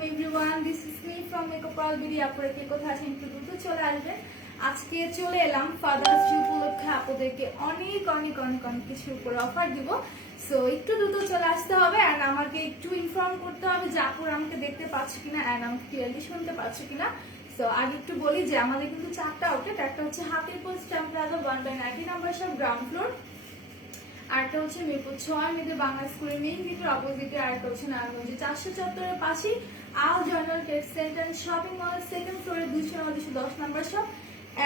Assalamualaikum everyone, this is me from Makeup Pearl Beauty. আপনারা কে কোথায় আছেন একটু দ্রুত চলে আসবেন। আজকে চলে এলাম ফাদার্স ডে উপলক্ষে আপনাদেরকে অনেক অনেক অনেক অনেক কিছু উপরে অফার দিব। সো একটু দ্রুত চলে আসতে হবে এন্ড আমাকে একটু ইনফর্ম করতে হবে যে আপুরা আমাকে দেখতে পাচ্ছ কিনা এন্ড আমাকে ক্লিয়ারলি শুনতে পাচ্ছ কিনা। সো আগে একটু বলি যে আমাদের কিন্তু চারটা আউটলেট, একটা হচ্ছে Hatirpul stamp plaza 1/90 number shop ground floor, আরেকটা হচ্ছে মিরপুর 6 মিডে বাংলা স্কুলের মেইন গেটের অপোজিটে, আরেকটা হচ্ছে নারায়ণগঞ্জে 474 এর পাশে আল জয়নাল ট্রেড সেন্টার শপিং মলের সেকেন্ড ফ্লোরে 210 নাম্বার শপ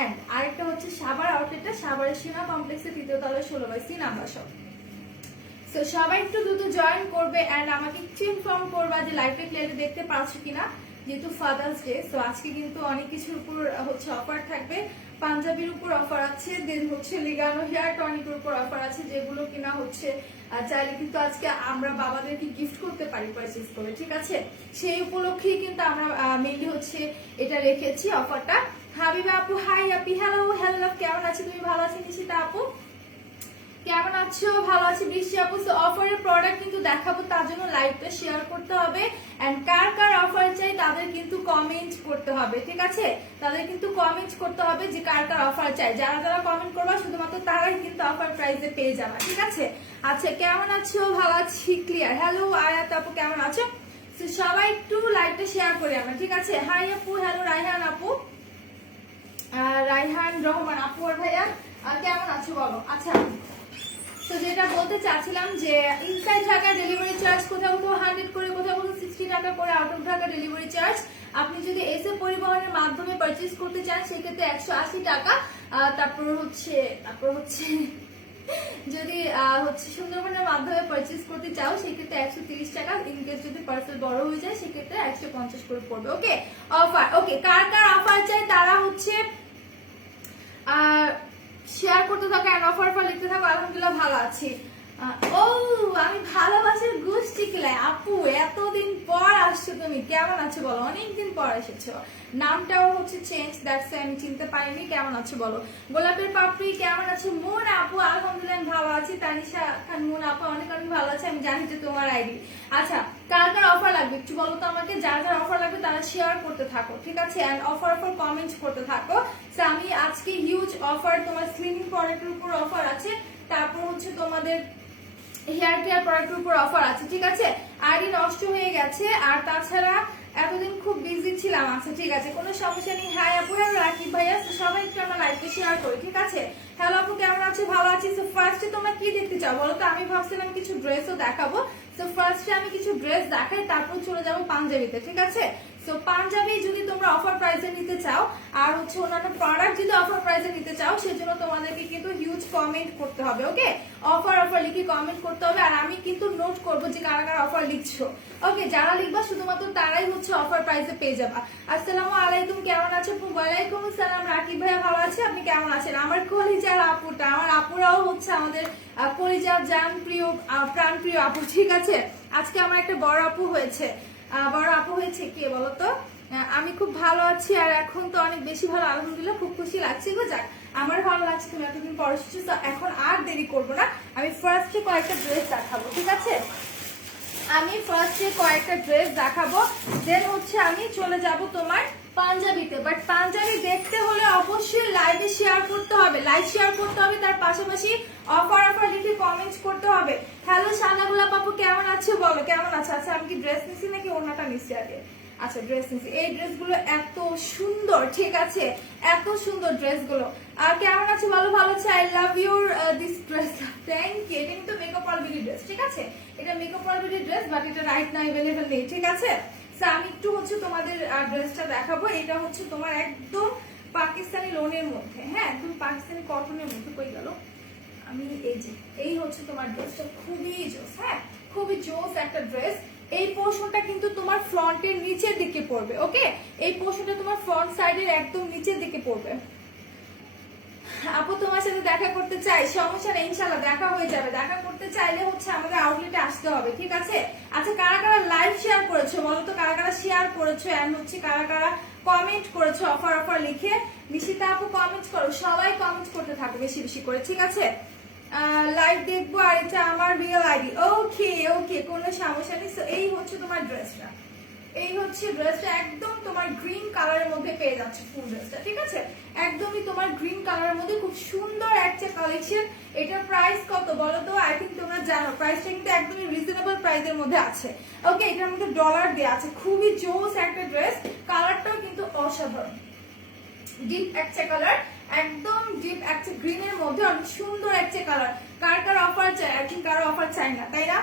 এন্ড আরেকটা হচ্ছে সাভার আউটলেটটা সাভারের সীমা কমপ্লেক্সের তৃতীয় তলায় 16/C নাম্বার শপ। সো সবাই একটু দ্রুত জয়েন করবে এন্ড আমাকে একটু ইনফর্ম করবা যে লাইভটা ক্লিয়ারলি দেখতে পাচ্ছ কিনা, যেহেতু ফাদার্স ডে। সো আজকে কিন্তু অনেক কিছুর উপর হচ্ছে অফার থাকবে। পাঞ্জাবির উপর অফার আছে, দেন হচ্ছে লিগানো হেয়ার টনিকের উপর অফার আছে, যেগুলো কিনা হচ্ছে চাইলে কিন্তু আজকে আমরা বাবাদেরকে গিফট করতে পারি পারচেজ করে, ঠিক আছে? সেই উপলক্ষেই কিন্তু আমরা মেইনলি হচ্ছে এটা রেখেছি অফারটা। হাবিবা আপু হাই আপি, হ্যালো হ্যালো, কেমন আছে? তুমি ভালো আছি নিশিতা আপু? কেমন আছো? ভালো আছি বৃষ্টি আপু। সো অফারের প্রোডাক্ট কিন্তু দেখাবো, তার জন্য লাইভটা শেয়ার করতে হবে এন্ড কার কার অফার চাই তাদের কিন্তু কমেন্ট করতে হবে, ঠিক আছে? তাদের কিন্তু কমেন্ট করতে হবে যে কার কার অফার চাই। যারা যারা কমেন্ট করবা শুধুমাত্র তারাই কিন্তু অফার প্রাইসে পেয়ে যাবে, ঠিক আছে? আচ্ছা কেমন আছো? ভালো আছি, ক্লিয়ার। হ্যালো আয়াত আপু, কেমন আছো? সো সবাই একটু লাইভটা শেয়ার করি আমরা, ঠিক আছে? হাই আপু, হ্যালো রায়হান আপু, রায়হান রহমান আপু আর ভাইয়া কেমন আছো বলো। আচ্ছা তো যেটা বলতে চাচ্ছিলাম যে ইনসাইড ঢাকা ডেলিভারি চার্জ কোথাও কোথাও 100 করে, কোথাও কোথাও 60 টাকা করে out of Dhaka delivery charge. আপনি যদি এসে পরিবহনের মাধ্যমে পারচেজ করতে চান সেক্ষেত্রে 180 টাকা। তারপর হচ্ছে যদি হচ্ছে সুন্দরবনের মাধ্যমে পারচেজ করতে চাও সেক্ষেত্রে 130 টাকা। ইনকেস যদি পার্সেল বড় হয়ে যায় সেক্ষেত্রে 150 করে পড়বে। ওকে অফার, ওকে কার কার অফার চাই তারা হচ্ছে শেয়ার করতে থাকো এন্ড অফার লিখতে থাকো। আলহামদুলিল্লাহ ভালো আছি। ও আমি ভালোবাসার গোষ্ঠী কিলাই আপু, এতদিন পর আসছো তুমি, কেমন আছো বলো? অনেকদিন পর এসেছো, নামটাও হচ্ছে চেঞ্জ, দ্যাটস আমি চিনতে পারিনি। কেমন আছো বলো? গোলাপের পাপড়ি কেমন আছে? মুন আপু আলহামদুলিল্লাহ ভালো আছি। তানিশা খান মুন আপু অনেক অনেক ভালো আছে, আমি জানি যে তোমার আইডি। আচ্ছা কার কার অফার লাগবে একটু বলো তো আমাকে। যার যার অফার লাগবে তারা শেয়ার করতে থাকো, ঠিক আছে? এন্ড অফার কমেন্ট করতে থাকো। আমি আজকে হিউজ অফার, তোমার স্লিমিং প্রোডাক্টের উপর অফার আছে, তারপর হচ্ছে তোমাদের হেয়ার কেয়ার প্রোডাক্টের উপর অফার আছে, ঠিক আছে? আইডি নষ্ট হয়ে গেছে আর তাছাড়া এতদিন খুব বিজি ছিলাম। আচ্ছা ঠিক আছে, কোনো সমস্যা নেই। হাই আপু, হ্যালো রাকিব ভাইয়া, সবাই একটু আমরা লাইভকে শেয়ার করি, ঠিক আছে? হ্যালো আপু কেমন আছো? ভালো আছি। সো ফার্স্টে তোমরা কি দেখতে চাও বলো তো? আমি ভাবছিলাম কিছু ড্রেসও দেখাবো। সো ফার্স্টে আমি কিছু ড্রেস দেখাই, তারপর চলে যাবো পাঞ্জাবিতে, ঠিক আছে? সো পাঞ্জাবি যদি তোমরা অফার প্রাইসে নিতে চাও আর হচ্ছে অন্যান্য প্রোডাক্ট যদি অফার প্রাইসে নিতে চাও সেজন্য তোমাদেরকে কিন্তু হিউজ কমেন্ট করতে হবে। ওকে অফার লিখে কমেন্ট করতে হবে আর আমি কিন্তু নোট করবো যে কারা কারা অফার লিখছো। ওকে যারা লিখবা শুধুমাত্র তারাই হচ্ছে অফার প্রাইসে পেয়ে যাবা। আসসালামু আলাইকুম, কেমন আছো? ওয়ালাইকুম আসসালাম রাকিব ভাইয়া, ভালো আছে, আপনি কেমন আছেন? আমার কলিজার আপুটা, আমার আপুরাও হচ্ছে আমাদের কলিজার জান প্রিয় প্রাণ প্রিয় আপু, ঠিক আছে? আজকে আমার একটা বড় আপু হয়েছে, বড় আপু হয়েছে কে বলতো? আমি খুব ভালো আছি আর এখন তো অনেক বেশি ভালো, আলহামদুলিল্লাহ খুব খুশি লাগছে গো। যাক আমার ভালো লাগছে, তুমি এতদিন পর এসেছো। তো এখন আর দেরি করবো না, আমি ফার্স্টে কয়েকটা ড্রেস দেখাবো, ঠিক আছে? আমি ফার্স্টে কয়েকটা ড্রেস দেখাবো, দেন হচ্ছে আমি চলে যাব তোমার পাঞ্জাবিতে। বাট পাঞ্জাবি দেখতে হলে অবশ্যই লাইভে শেয়ার করতে হবে, লাইভ শেয়ার করতে হবে, তার পাশাপাশি অফার লিখে কমেন্ট করতে হবে। হ্যালো সানাগুলা পাপু, কেমন আছো বলো? কেমন আছে? আচ্ছা আমি কি ড্রেস নিছি নাকি ওড়নাটা নিছি আগে? আচ্ছা ড্রেস নিছি। এই ড্রেসগুলো এত সুন্দর, ঠিক আছে? এত সুন্দর ড্রেসগুলো। আর কেমন আছে বলো? ভালো আছে। I love your this dress, thank you. এটা কিন্তু মেকআপ অলরেডি ড্রেস, ঠিক আছে? এটা মেকআপ অলরেডি ড্রেস, বাট এটা রাইট নাও अवेलेबल নেই, ঠিক আছে? সো আমি একটু হচ্ছে তোমাদের ড্রেসটা দেখাবো। এটা হচ্ছে তোমার একদম পাকিস্তানি লোনের মধ্যে, হ্যাঁ একদম পাকিস্তানি কটনের মধ্যে। কই গেল? আমি এই হচ্ছে তোমার ড্রেসটা, খুবই জোস, হ্যাঁ খুবই জোস একটা ড্রেস। এই পোর্শনটা কিন্তু তোমার ফ্রন্টের নিচের দিকে পড়বে। ওকে এই পোর্শনটা তোমার ফ্রন্ট সাইডের একদম নিচের দিকে পড়বে। আপু তোমার সাথে দেখা করতে চাই, সমস্যা নেই, ইনশাআল্লাহ দেখা হয়ে যাবে। দেখা করতে চাইলে হচ্ছে আমাদের আউটলেটে আসতে হবে, ঠিক আছে? আচ্ছা কারা কারা লাইভ শেয়ার করেছো বলো তো? কারা কারা শেয়ার করেছো এন্ড হচ্ছে কারা কারা কমেন্ট করেছো অফার লিখে? নিশিতা আপু কমেন্ট করো, সবাই কমেন্ট করতে থাকো বেশি বেশি করে, ঠিক আছে? লাইভ দেখবো আর এটা আমার রিয়েল আইডি। ওকে কোনো সমস্যা নেই। এই হচ্ছে তোমার ড্রেসটা, এই হচ্ছে ড্রেসটা, একদম তোমার গ্রিন কালারের মধ্যে পেয়ে যাচ্ছে ফুল ড্রেসটা, ঠিক আছে? একদমই তোমার গ্রিন কালারের মধ্যে খুব সুন্দর একটা কালেকশন। এটার প্রাইস কত বলো তো? আই থিঙ্ক তোমরা জানো প্রাইসটা কিন্তু একদমই রিজনেবল প্রাইসের মধ্যে আছে। ওকে, এটার মধ্যে ডলার দেওয়া আছে, খুবই জোস একটা ড্রেস। কালারটাও কিন্তু অসাধারণ, ডিপ একটা কালার, একদম ডিপ একটা গ্রিনের মধ্যে অনেক সুন্দর একটা কালার। কার কার অফার চাই? আই থিঙ্ক কারো অফার চাই না, তাই না?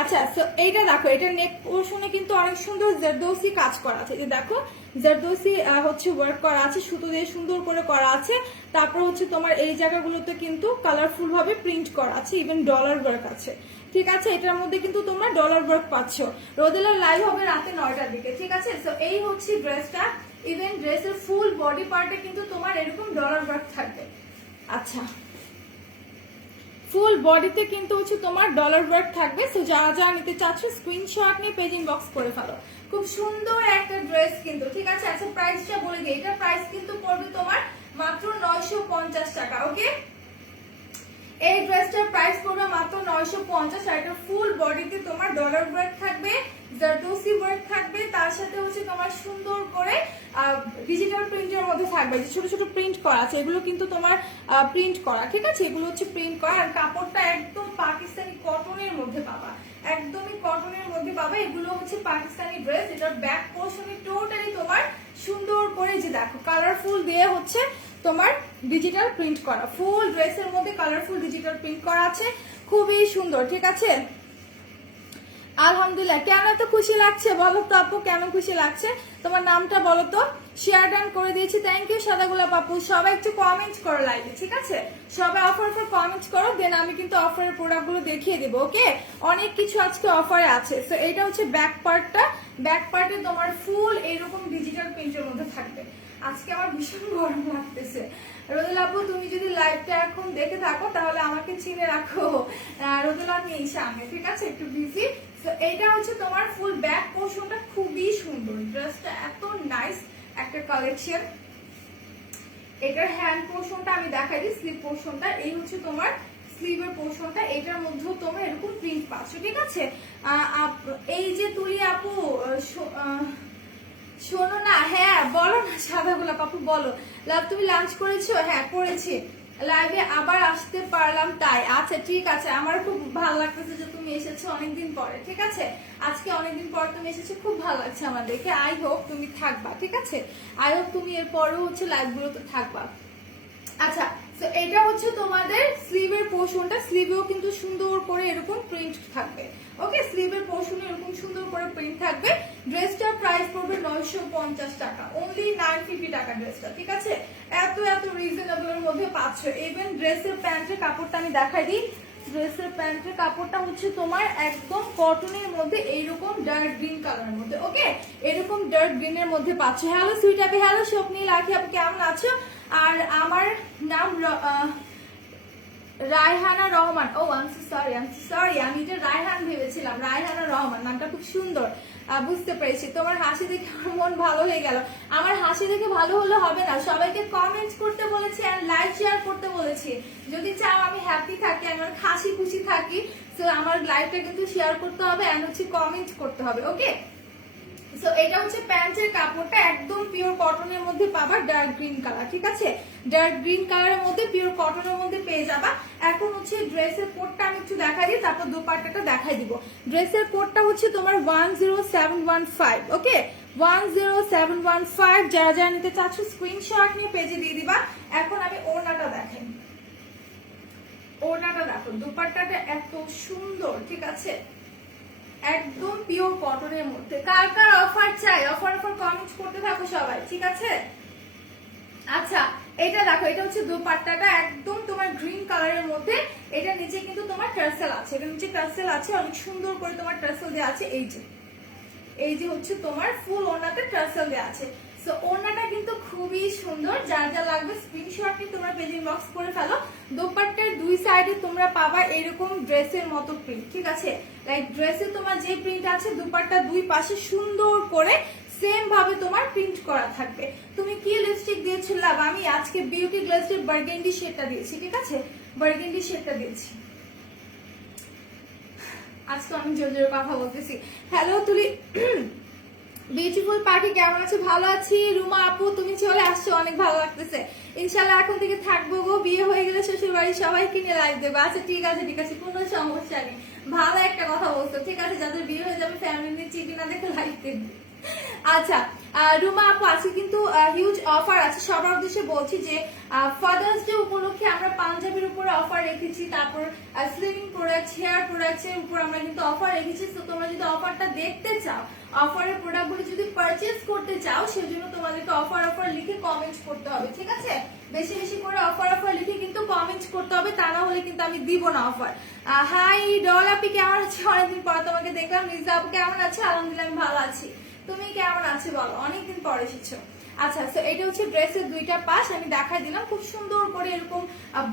আচ্ছা, তো এইটা দেখো, এটা নেক পোর্শনে কিন্তু অনেক সুন্দর জারদৌসি কাজ করা আছে। এই দেখো জারদৌসি হচ্ছে ওয়ার্ক করা আছে, সুতো দিয়ে সুন্দর করে করা আছে। তারপর হচ্ছে তোমার এই জায়গাগুলোতে কিন্তু কালারফুল ভাবে প্রিন্ট করা আছে, ইভেন ডলার ওয়ার্ক আছে, ঠিক আছে? এটার মধ্যে কিন্তু তোমরা ডলার ওয়ার্ক পাচ্ছ। রোদেলার লাইভ হবে রাতে 9টার দিকে, ঠিক আছে? তো এই হচ্ছে ড্রেসটা। ইভেন ড্রেসের ফুল বডি পার্টে কিন্তু তোমার এরকম ডলার ওয়ার্ক থাকবে। আচ্ছা, ফুল বডিতে কিন্তু হচ্ছে তোমার ডলার ওয়ার্ক থাকবে। সো যারা যারা নিতে চাচ্ছ স্ক্রিনশট নিয়ে পেজ ইনবক্স করে ফেলো। খুব সুন্দর একটা ড্রেস কিন্তু, ঠিক আছে? আচ্ছা, প্রাইসটা বলে দিই। এটার প্রাইস কিন্তু পড়বে তোমার মাত্র 950 টাকা। ওকে, এই ড্রেসটার প্রাইস পড়বে মাত্র 950। আর এটা ফুল বডিতে তোমার ডলার ওয়ার্ক থাকবে, জারদৌসি ওয়ার্ক থাকবে, তার সাথে হচ্ছে তোমার সুন্দর করে ডিজিটাল প্রিন্টের মধ্যে থাকবে। যে ছোট ছোট প্রিন্ট করা আছে এগুলো কিন্তু তোমার প্রিন্ট করা, ঠিক আছে? এগুলো হচ্ছে প্রিন্ট করা। আর কাপড়টা একদম পাকিস্তানি কটনের মধ্যে পাবা, একদমই কটনের মধ্যে পাবা। এগুলো হচ্ছে পাকিস্তানি ড্রেস। এটার ব্যাক পোর্শনে টোটালি তোমার সুন্দর করে যে দেখো কালারফুল দিয়ে হচ্ছে তোমার ডিজিটাল প্রিন্ট করা, ফুল ড্রেসের মধ্যে কালারফুল ডিজিটাল প্রিন্ট করা আছে, খুবই সুন্দর, ঠিক আছে? আলহামদুলিল্লাহ। কেন এত খুশি লাগছে বলো তো আপু, কেন খুশি লাগছে? তোমার নামটা বলো তো। শেয়ার ডান করে দিয়েছি, থ্যাংক ইউ সাদাগুলা পাপু। সবাই একটু কমেন্ট করো লাইভে, ঠিক আছে? সবাই অফার কমেন্ট করো, দেন আমি কিন্তু অফারের প্রোডাক্টগুলো দেখিয়ে দেবো। ওকে, অনেক কিছু আজকে অফারে আছে। তো এটা হচ্ছে ব্যাক পার্টটা, ব্যাক পার্টে তোমার ফুল এইরকম ডিজিটাল প্রিন্টের মধ্যে থাকবে। আজকে আমার ভীষণ গরম লাগতেছে। রোদেলা আপু, তুমি যদি লাইভটা এখন দেখে থাকো তাহলে আমাকে চিনে রাখো। রোদেলা নেই সামনে, ঠিক আছে? একটু বিজি। তো এইটা হচ্ছে তোমার ফুল ব্যাক পোর্শনটা, খুবই সুন্দর ড্রেসটা, এত নাইস একটা কালেকশন। এটার হ্যান্ড পোর্শনটা আমি দেখাই দিই, স্লিভ পোর্শনটা। এই হচ্ছে তোমার স্লিভের পোর্শনটা। এটার মধ্যেও তোমরা এরকম প্রিন্ট পাচ্ছ, ঠিক আছে? এই যে তুলি আপু, শোনো না, হ্যাঁ বলো না সাদা গোলাপ আপু, বলো। লাভ, তুমি লাঞ্চ করেছো? হ্যাঁ করেছি, লাইভে আবার আসতে পারলাম তাই। আচ্ছা ঠিক আছে, আমার খুব ভালো লাগতেছে যে তুমি এসেছো অনেকদিন পরে, ঠিক আছে? আজকে অনেকদিন পর তুমি এসেছো, খুব ভালো লাগছে আমার দেখে। আই হোপ তুমি থাকবা, ঠিক আছে? আই হোপ তুমি এরপরেও হচ্ছে লাইভগুলোতে থাকবা। আচ্ছা, তো এটা হচ্ছে তোমাদের স্লিভের পোর্শনটা। স্লিভেও কিন্তু সুন্দর করে এরকম প্রিন্ট থাকবে। ওকে, স্লিভের পোর্শনে এরকম সুন্দর করে প্রিন্ট থাকবে। ড্রেসটার প্রাইস পড়বে 950 টাকা, অনলি 950 টাকা ড্রেসটা, ঠিক আছে? এত এত রিজনেবলের মধ্যে পাচ্ছ। ইভেন ড্রেসের প্যান্টের কাপড়টা আমি দেখাই দিই। ড্রেসের প্যান্টের কাপড়টা হচ্ছে তোমার একদম কটনের মধ্যে এইরকম ডার্ক গ্রিন কালারের মধ্যে। ওকে, এরকম ডার্ক গ্রিনের মধ্যে পাচ্ছ। হ্যালো সুইট আপি, হ্যালো স্বপ্নি লাখি আপু, কেমন আছো? আর আমার নাম রায়হানা রহমান। ও আই এম সরি, আমি এটা রায়হান ভেবেছিলাম। রায়হানা রহমান নামটা খুব সুন্দর, বুঝতে পেরেছি। তোমার হাসি দেখে আমার মন ভালো হয়ে গেল। আমার হাসি দেখে ভালো হলে হবে না, সবাইকে কমেন্ট করতে বলেছি আর লাইক শেয়ার করতে বলেছি। যদি চাও আমি হ্যাপি থাকি, আমার হাসি খুশি থাকি, তো আমার লাইভটা কিন্তু শেয়ার করতে হবে আর হচ্ছে কমেন্ট করতে হবে। ওকে, সো এটা হচ্ছে প্যান্টের কাপড়টা, একদম পিওর কটনের মধ্যে পাবা, ডার্ক গ্রিন কালার, ঠিক আছে? ডার্ক গ্রিন কালারের মধ্যে পিওর কটনের মধ্যে পেয়ে যাবা। এখন হচ্ছে ড্রেসের কোডটা আমি একটু দেখাই দিই, তারপর দোপাট্টাটা দেখাই দিব। ড্রেসের কোডটা হচ্ছে তোমার 10715। ওকে, 10715। যারা যারা নিতে চাচ্ছ স্ক্রিনশট নিয়ে পেজে দিয়ে দিবা। এখন আমি ওড়নাটা দেখাই। ওড়নাটা দেখো, দোপাট্টাটা এত সুন্দর, ঠিক আছে? একদম পিওর কটনের মধ্যে। কার কার অফার চাই? অফার কমেন্ট করতে থাকো সবাই, ঠিক আছে? আচ্ছা, এটা দেখো, এটা হচ্ছে দোপাট্টাটা, একদম তোমার গ্রিন কালারের মধ্যে। এটা নিচে কিন্তু তোমার টার্সেল আছে, এটা নিচে টার্সেল আছে, অনেক সুন্দর করে তোমার টার্সেল দেওয়া আছে। এই যে হচ্ছে তোমার ফুল ওড়নাতে টার্সেল দেওয়া আছে। সো ওড়নাটা কিন্তু খুবই সুন্দর। যা যা লাগবে স্ক্রিনশট নিয়ে তোমরা পেজ ইনবক্স করে ফেলো। দোপাট্টার দুই সাইডে তোমরা পাবা এরকম ড্রেসের মতো প্রিন্ট, ঠিক আছে? লাইক ড্রেসে তোমার যে প্রিন্ট আছে, দোপাট্টা দুই পাশে সুন্দর করে সেম ভাবে তোমার প্রিন্ট করা থাকবে। তুমি কি লিপস্টিক দিয়েছিলাম? আমি আজকে বিউটি গ্লেজের বার্গেন্ডি শেডটা দিয়েছি, ঠিক আছে? বার্গেন্ডি শেডটা দিয়েছি। আজকে অনেক জোরে জোরে কথা বলতেছি। হ্যালো তুলি, বিউটিফুল পাখি কেমন আছো? ভালো আছি। রুমা আপু তুমি চলে আসছো, অনেক ভালো লাগতেছে। ইনশাল্লাহ এখন থেকে থাকবো গো, বিয়ে হয়ে গেলে শ্বশুর বাড়ি সবাইকে নিয়ে লাইভ দেবো। আচ্ছা ঠিক আছে ঠিক আছে, কোনো সমস্যা নেই। ভালো একটা কথা বলছো, ঠিক আছে, যাদের বিয়ে হয়ে যাবে ফ্যামিলি নিয়ে চিঠি না দেখে লাইভ দেখবে। আচ্ছা রুমা আপু, আজকে কিন্তু হিউজ অফার আছে। সবার উদ্দেশ্যে বলছি যে ফাদার্স ডে উপলক্ষে আমরা পাঞ্জাবির উপরে অফার রেখেছি, তারপর স্লিমিং প্রোডাক্ট, হেয়ার প্রোডাক্টস এর উপর আমরা কিন্তু অফার রেখেছি। তো তোমরা যদি অফারটা দেখতে চাও, অফারের প্রোডাক্টগুলো যদি পারচেজ করতে চাও, সেজন্য তোমাদেরকে অফার লিখে কমেন্ট করতে হবে, ঠিক আছে? বেশি বেশি করে অফার লিখে কিন্তু কমেন্ট করতে হবে, তা না হলে কিন্তু আমি দিব না অফার। হাই ডল আপি কেমন আছো? অনেকদিন পর তোমাকে দেখলাম। মির্জা আপু কেমন আছে? আলহামদুলিল্লাহ আমি ভালো আছি। তুমি কেমন আছো বলো? অনেকদিন পর এসেছো। আচ্ছা, তো এটা হচ্ছে ড্রেসের দুইটা পাশ আমি দেখাই দিলাম, খুব সুন্দর করে এরকম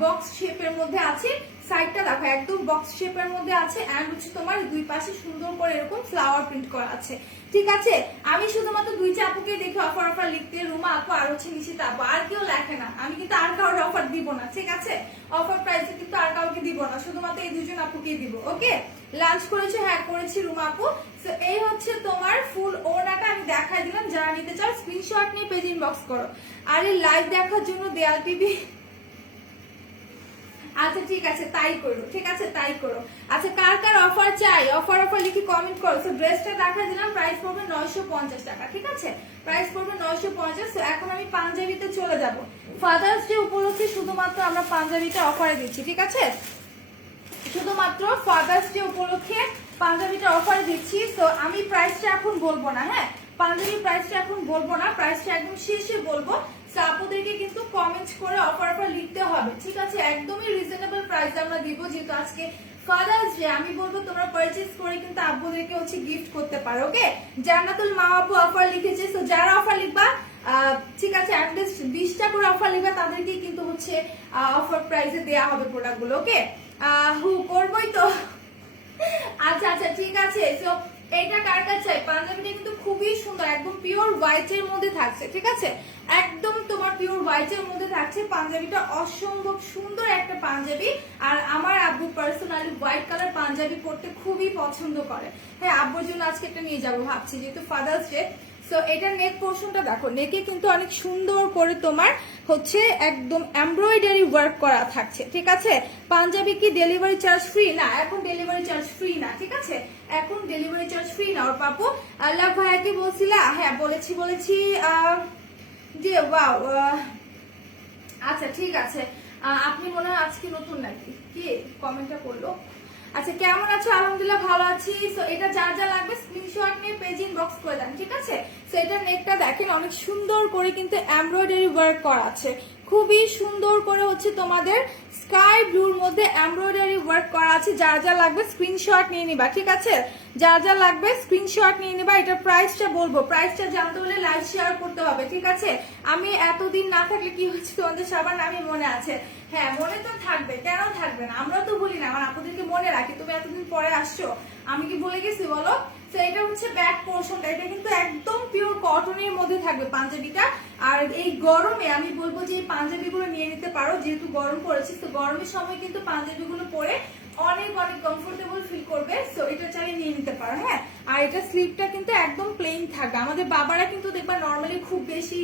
বক্স শেপের মধ্যে আছে। সাইডটা দেখো একদম বক্স শেপের মধ্যে আছে, এন্ড হচ্ছে তোমার দুই পাশে সুন্দর করে এরকম ফ্লাওয়ার প্রিন্ট করা আছে, ঠিক আছে? আমি শুধুমাত্র দুইটা আপুকে দেখে অফার লিখতে, রুমা আপু আর হচ্ছে নিশিতা আপু, আর কেউ লেখে না। আমি কিন্তু আর কারোর অফার দিব না, ঠিক আছে? অফার প্রাইসে কিন্তু আর কাউকে দিব না, শুধুমাত্র এই দুজন আপুকেই দিব। ওকে, লাঞ্চ করেছো? হ্যাঁ করেছি রুমা আপু। তো এই হচ্ছে তোমার ফুল ওড়নাটা আমি দেখাই দিলাম। যারা নিতে চাও স্ক্রিনশট নিয়ে পেজ ইনবক্স করো। আর এই লাইভ দেখার জন্য দেয়াল টিভি, আচ্ছা ঠিক আছে তাই করো, ঠিক আছে তাই করো। আচ্ছা কার কার অফার চাই, অফার লিখে কমেন্ট করো। তো ড্রেসটা দেখা দিলাম, প্রাইস পড়বে 950 টাকা, ঠিক আছে? প্রাইস পড়বে 950। তো এখন আমি পাঞ্জাবিতে চলে যাব। ফাদার্স ডে উপলক্ষে শুধুমাত্র আমরা পাঞ্জাবিটা অফারে দিচ্ছি, ঠিক আছে? শুধুমাত্র ফাদার্স ডে উপলক্ষে পাঞ্জাবিটা অফারে দিচ্ছি। তো আমি প্রাইসটা এখন বলবো না, হ্যাঁ পাঞ্জাবি প্রাইসটা এখন বলবো না, প্রাইসটা একদম শেষে বলবো। আপুদেরকে কিন্তু কমেন্ট করে অফার লিখতে হবে, ঠিক আছে? একদমই রিজনেবল প্রাইস আমরা দিব, যেহেতু আজকে ফাদার্স ডে। আমি বলবো তোমরা পারচেজ করে কিন্তু আব্বুদেরকে হচ্ছে গিফট করতে পারো। ওকে, জান্নাতুল মা আপু অফার লিখেছে। তো যারা অফার লিখবা, ঠিক আছে, অ্যাটলিস্ট 20টা করে অফার লিখবা, তাদেরকে কিন্তু হচ্ছে অফার প্রাইসে দেওয়া হবে প্রোডাক্টগুলো। ওকে, হু করবোই তো। আচ্ছা আচ্ছা ঠিক আছে। তো এটা কার কাছে চাই? পাঞ্জাবিটা কিন্তু খুবই সুন্দর, একদম পিওর হোয়াইট এর মধ্যে থাকছে, ঠিক আছে? একদম তোমার পিওর হোয়াইট এর মধ্যে থাকছে পাঞ্জাবিটা। অসম্ভব সুন্দর একটা পাঞ্জাবি। আর আমার আব্বু পার্সোনালি হোয়াইট কালার পাঞ্জাবি পরতে খুবই পছন্দ করে। হ্যাঁ, আব্বুর জন্য আজকে একটা নিয়ে যাবো ভাবছি, যেহেতু ফাদার্স ডে। সো এটা নেক পোর্শনটা দেখো, নেকে কিন্তু অনেক সুন্দর করে তোমার হচ্ছে একদম এমব্রয়ডারি ওয়ার্ক করা থাকছে, ঠিক আছে? পাঞ্জাবি কি ডেলিভারি চার্জ ফ্রি? না, এখন ডেলিভারি চার্জ ফ্রি না, ঠিক আছে? এখন ডেলিভারি চার্জ ফ্রি না। ওর পাপু আল্লাহ ভাইয়া কি বলছিলা? হ্যাঁ বলেছি জি ওয়াও। আচ্ছা ঠিক আছে, আপনি মনে হয় আজকে নতুন নাকি কি কমেন্টটা করলো? আচ্ছা কেমন আছো? আলহামদুলিল্লাহ ভালো আছি। সো এটা যা যা লাগবে স্ক্রিনশট নিয়ে পেজ ইনবক্স করে দেন, ঠিক আছে? সো এটা নেকটা দেখেন অনেক সুন্দর করে কিন্তু এমব্রয়ডারি ওয়ার্ক করা আছে, খুবই সুন্দর করে হচ্ছে তোমাদের স্কাই ব্লুর মধ্যে এমব্রয়ডারি ওয়ার্ক করা আছে। যা যা লাগবে স্ক্রিনশট নিয়ে নিবা, ঠিক আছে? যা যা লাগবে স্ক্রিনশট নিয়ে নিবা। এটা প্রাইসটা বলবো, প্রাইসটা জানতে হলে লাইভ শেয়ার করতে হবে, ঠিক আছে? আমি এতদিন না থাকলে কি হচ্ছে তোমাদের সবার নামই মনে আছে। হ্যাঁ মনে তো থাকবে, কেন থাকবে না? আমরাও তো বলি না, আমার আপুদেরকে মনে রাখি। তুমি এতদিন পরে আসছো, আমি কি ভুলে গেছি বলো? তো এটা হচ্ছে ব্যাক পোর্শনটা, এটা কিন্তু একদম পিওর কটনের মধ্যে থাকবে পাঞ্জাবিটা। আর এই গরমে আমি বলবো যে এই পাঞ্জাবিগুলো নিয়ে নিতে পারো, যেহেতু গরম পড়েছে। তো গরমের সময় কিন্তু পাঞ্জাবিগুলো পরে অনেক অনেক কমফোর্টেবল ফিল করবে। সো এটা চাইলে নিয়ে নিতে পারো, হ্যাঁ। আর এটা স্লিপটা কিন্তু একদম প্লেন থাকবে। আমাদের বাবারা কিন্তু দেখবা নর্মালি খুব বেশি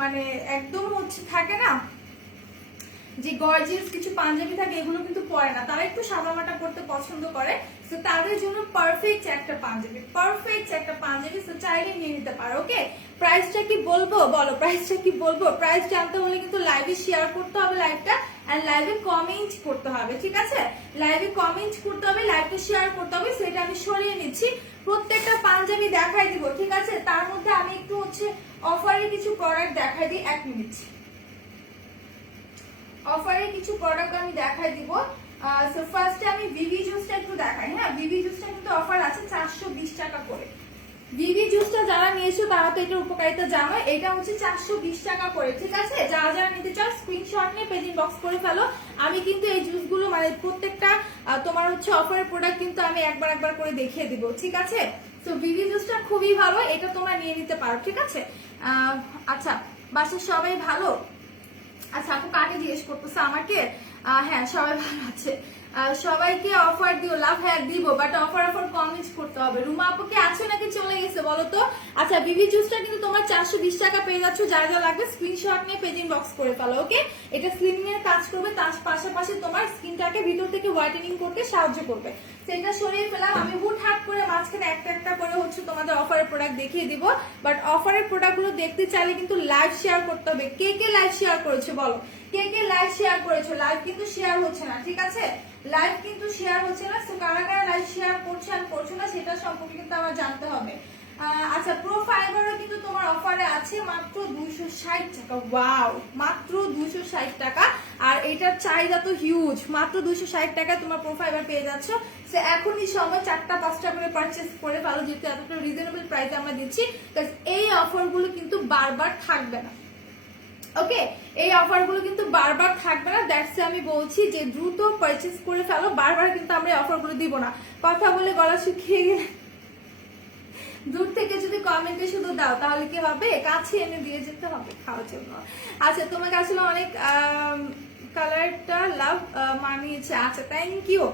মানে একদম হচ্ছে থাকে না যে গর্জিয়াস কিছু পাঞ্জাবি থাকে, এগুলো কিন্তু পরে না, তারা একটু সাদামাটা পড়তে পছন্দ করে। তো তাদের জন্য পারফেক্ট একটা পাঞ্জাবি, পারফেক্ট একটা পাঞ্জাবি। তো চাইলে নিয়ে নিতে পারো। ওকে, প্রাইসটা কি বলবো? বলো প্রাইসটা কি বলবো? প্রাইস জানতে হলে কিন্তু লাইভে শেয়ার করতে হবে লাইভটা, আর লাইভে কমেন্ট করতে হবে, ঠিক আছে? লাইভে কমেন্ট করতে হবে, লাইভটা শেয়ার করতে হবে। সেটা আমি সরিয়ে নিচ্ছি, প্রত্যেকটা পাঞ্জাবি দেখাই দিব, ঠিক আছে? তার মধ্যে আমি একটু হচ্ছে অফারের কিছু প্রোডাক্ট দেখাই দিই। 1 মিনিট, অফারে কিছু প্রোডাক্ট আমি দেখাই দিব। সো ফার্স্টে আমি ভিভি জুসটা একটু দেখাই। হ্যাঁ, ভিভি জুসটা কিন্তু অফার আছে 420 টাকা করে। ভিভি জুসটা যারা নিয়েছো তারা তো এটার উপকারিতা জানো। এটা হচ্ছে 420 টাকা করে, ঠিক আছে? যারা যারা নিতে চাও স্ক্রিনশট নিয়ে পেজ ইনবক্স করে ফেলো। আমি কিন্তু এই জুসগুলো মানে প্রত্যেকটা তোমার হচ্ছে অফারের প্রোডাক্ট কিন্তু আমি একবার করে দেখিয়ে দিব, ঠিক আছে? তো ভিভি জুসটা খুবই ভালো, এটা তোমরা নিয়ে নিতে পারো, ঠিক আছে? আচ্ছা, বাসার সবাই ভালো? আচ্ছা আপু কাকে জিজ্ঞেস করতেছে আমাকে? হ্যাঁ সবাই ভালো আছে। সবাইকে অফার দিও লাভ, হ্যাঁ দিব, বাট অফার কমেন্ট করতে হবে। রুমা আপু কি আছে নাকি চলে গেছে বলো তো? আচ্ছা বিবি জুসটা কিন্তু তোমার 420 টাকা পেয়ে যাচ্ছ, যা যা লাগবে স্ক্রিনশট নিয়ে পেজিং বক্স করে ফেলো। ওকে, এটা স্লিমিং এর কাজ করবে, তার পাশাপাশি তোমার স্কিনটাকে ভিতর থেকে হোয়াইটেনিং করতে সাহায্য করবে। সেটা সরিয়ে ফেলাম আমি, হুটহাট করে মাঝখানে একটা একটা করে হচ্ছে তোমাদের অফারের প্রোডাক্ট দেখিয়ে দিব, বাট অফারের প্রোডাক্ট গুলো দেখতে চাইলে কিন্তু লাইভ শেয়ার করতে হবে। কে কে লাইভ শেয়ার করেছে বলো, কে কে লাইভ শেয়ার করেছো? লাইভ কিন্তু শেয়ার হচ্ছে না, ঠিক আছে, লাইভ কিন্তু শেয়ার হচ্ছে না। তো কারা কারা লাইভ শেয়ার করছে আর করছো না সেটা সম্পর্কে কিন্তু আমার জানতে হবে। আচ্ছা প্রো ফাইবারও কিন্তু তোমার অফারে আছে মাত্র 260 টাকা। ওয়াও, মাত্র 260 টাকা, আর এটার চাহিদা তো হিউজ। মাত্র 260 টাকা তোমার প্রো ফাইবার পেয়ে যাচ্ছ। সো এখনই সময় 4টা 5টা করে পারচেজ করে ফেলো, যেহেতু এতটা রিজনেবল প্রাইসে আমরা দিচ্ছি। এই অফার গুলো কিন্তু বারবার থাকবে না। ওকে, এই অফার গুলো কিন্তু বারবার থাকবে না, দ্যাটস আমি বলছি যে দ্রুত পারচেজ করে ফেলো, বারবার কিন্তু আমরা এই অফার গুলো দিব না। কথা বলে গলা শুকিয়ে গেলে দূর থেকে যদি কমেন্টে শুধু দাও তাহলে কি হবে, কাছে এনে দিয়ে যেতে হবে খাওয়ার জন্য। আচ্ছা তোমাকে আসলে অনেক কালারটা লাভ মানিয়েছে। আচ্ছা থ্যাংক ইউ।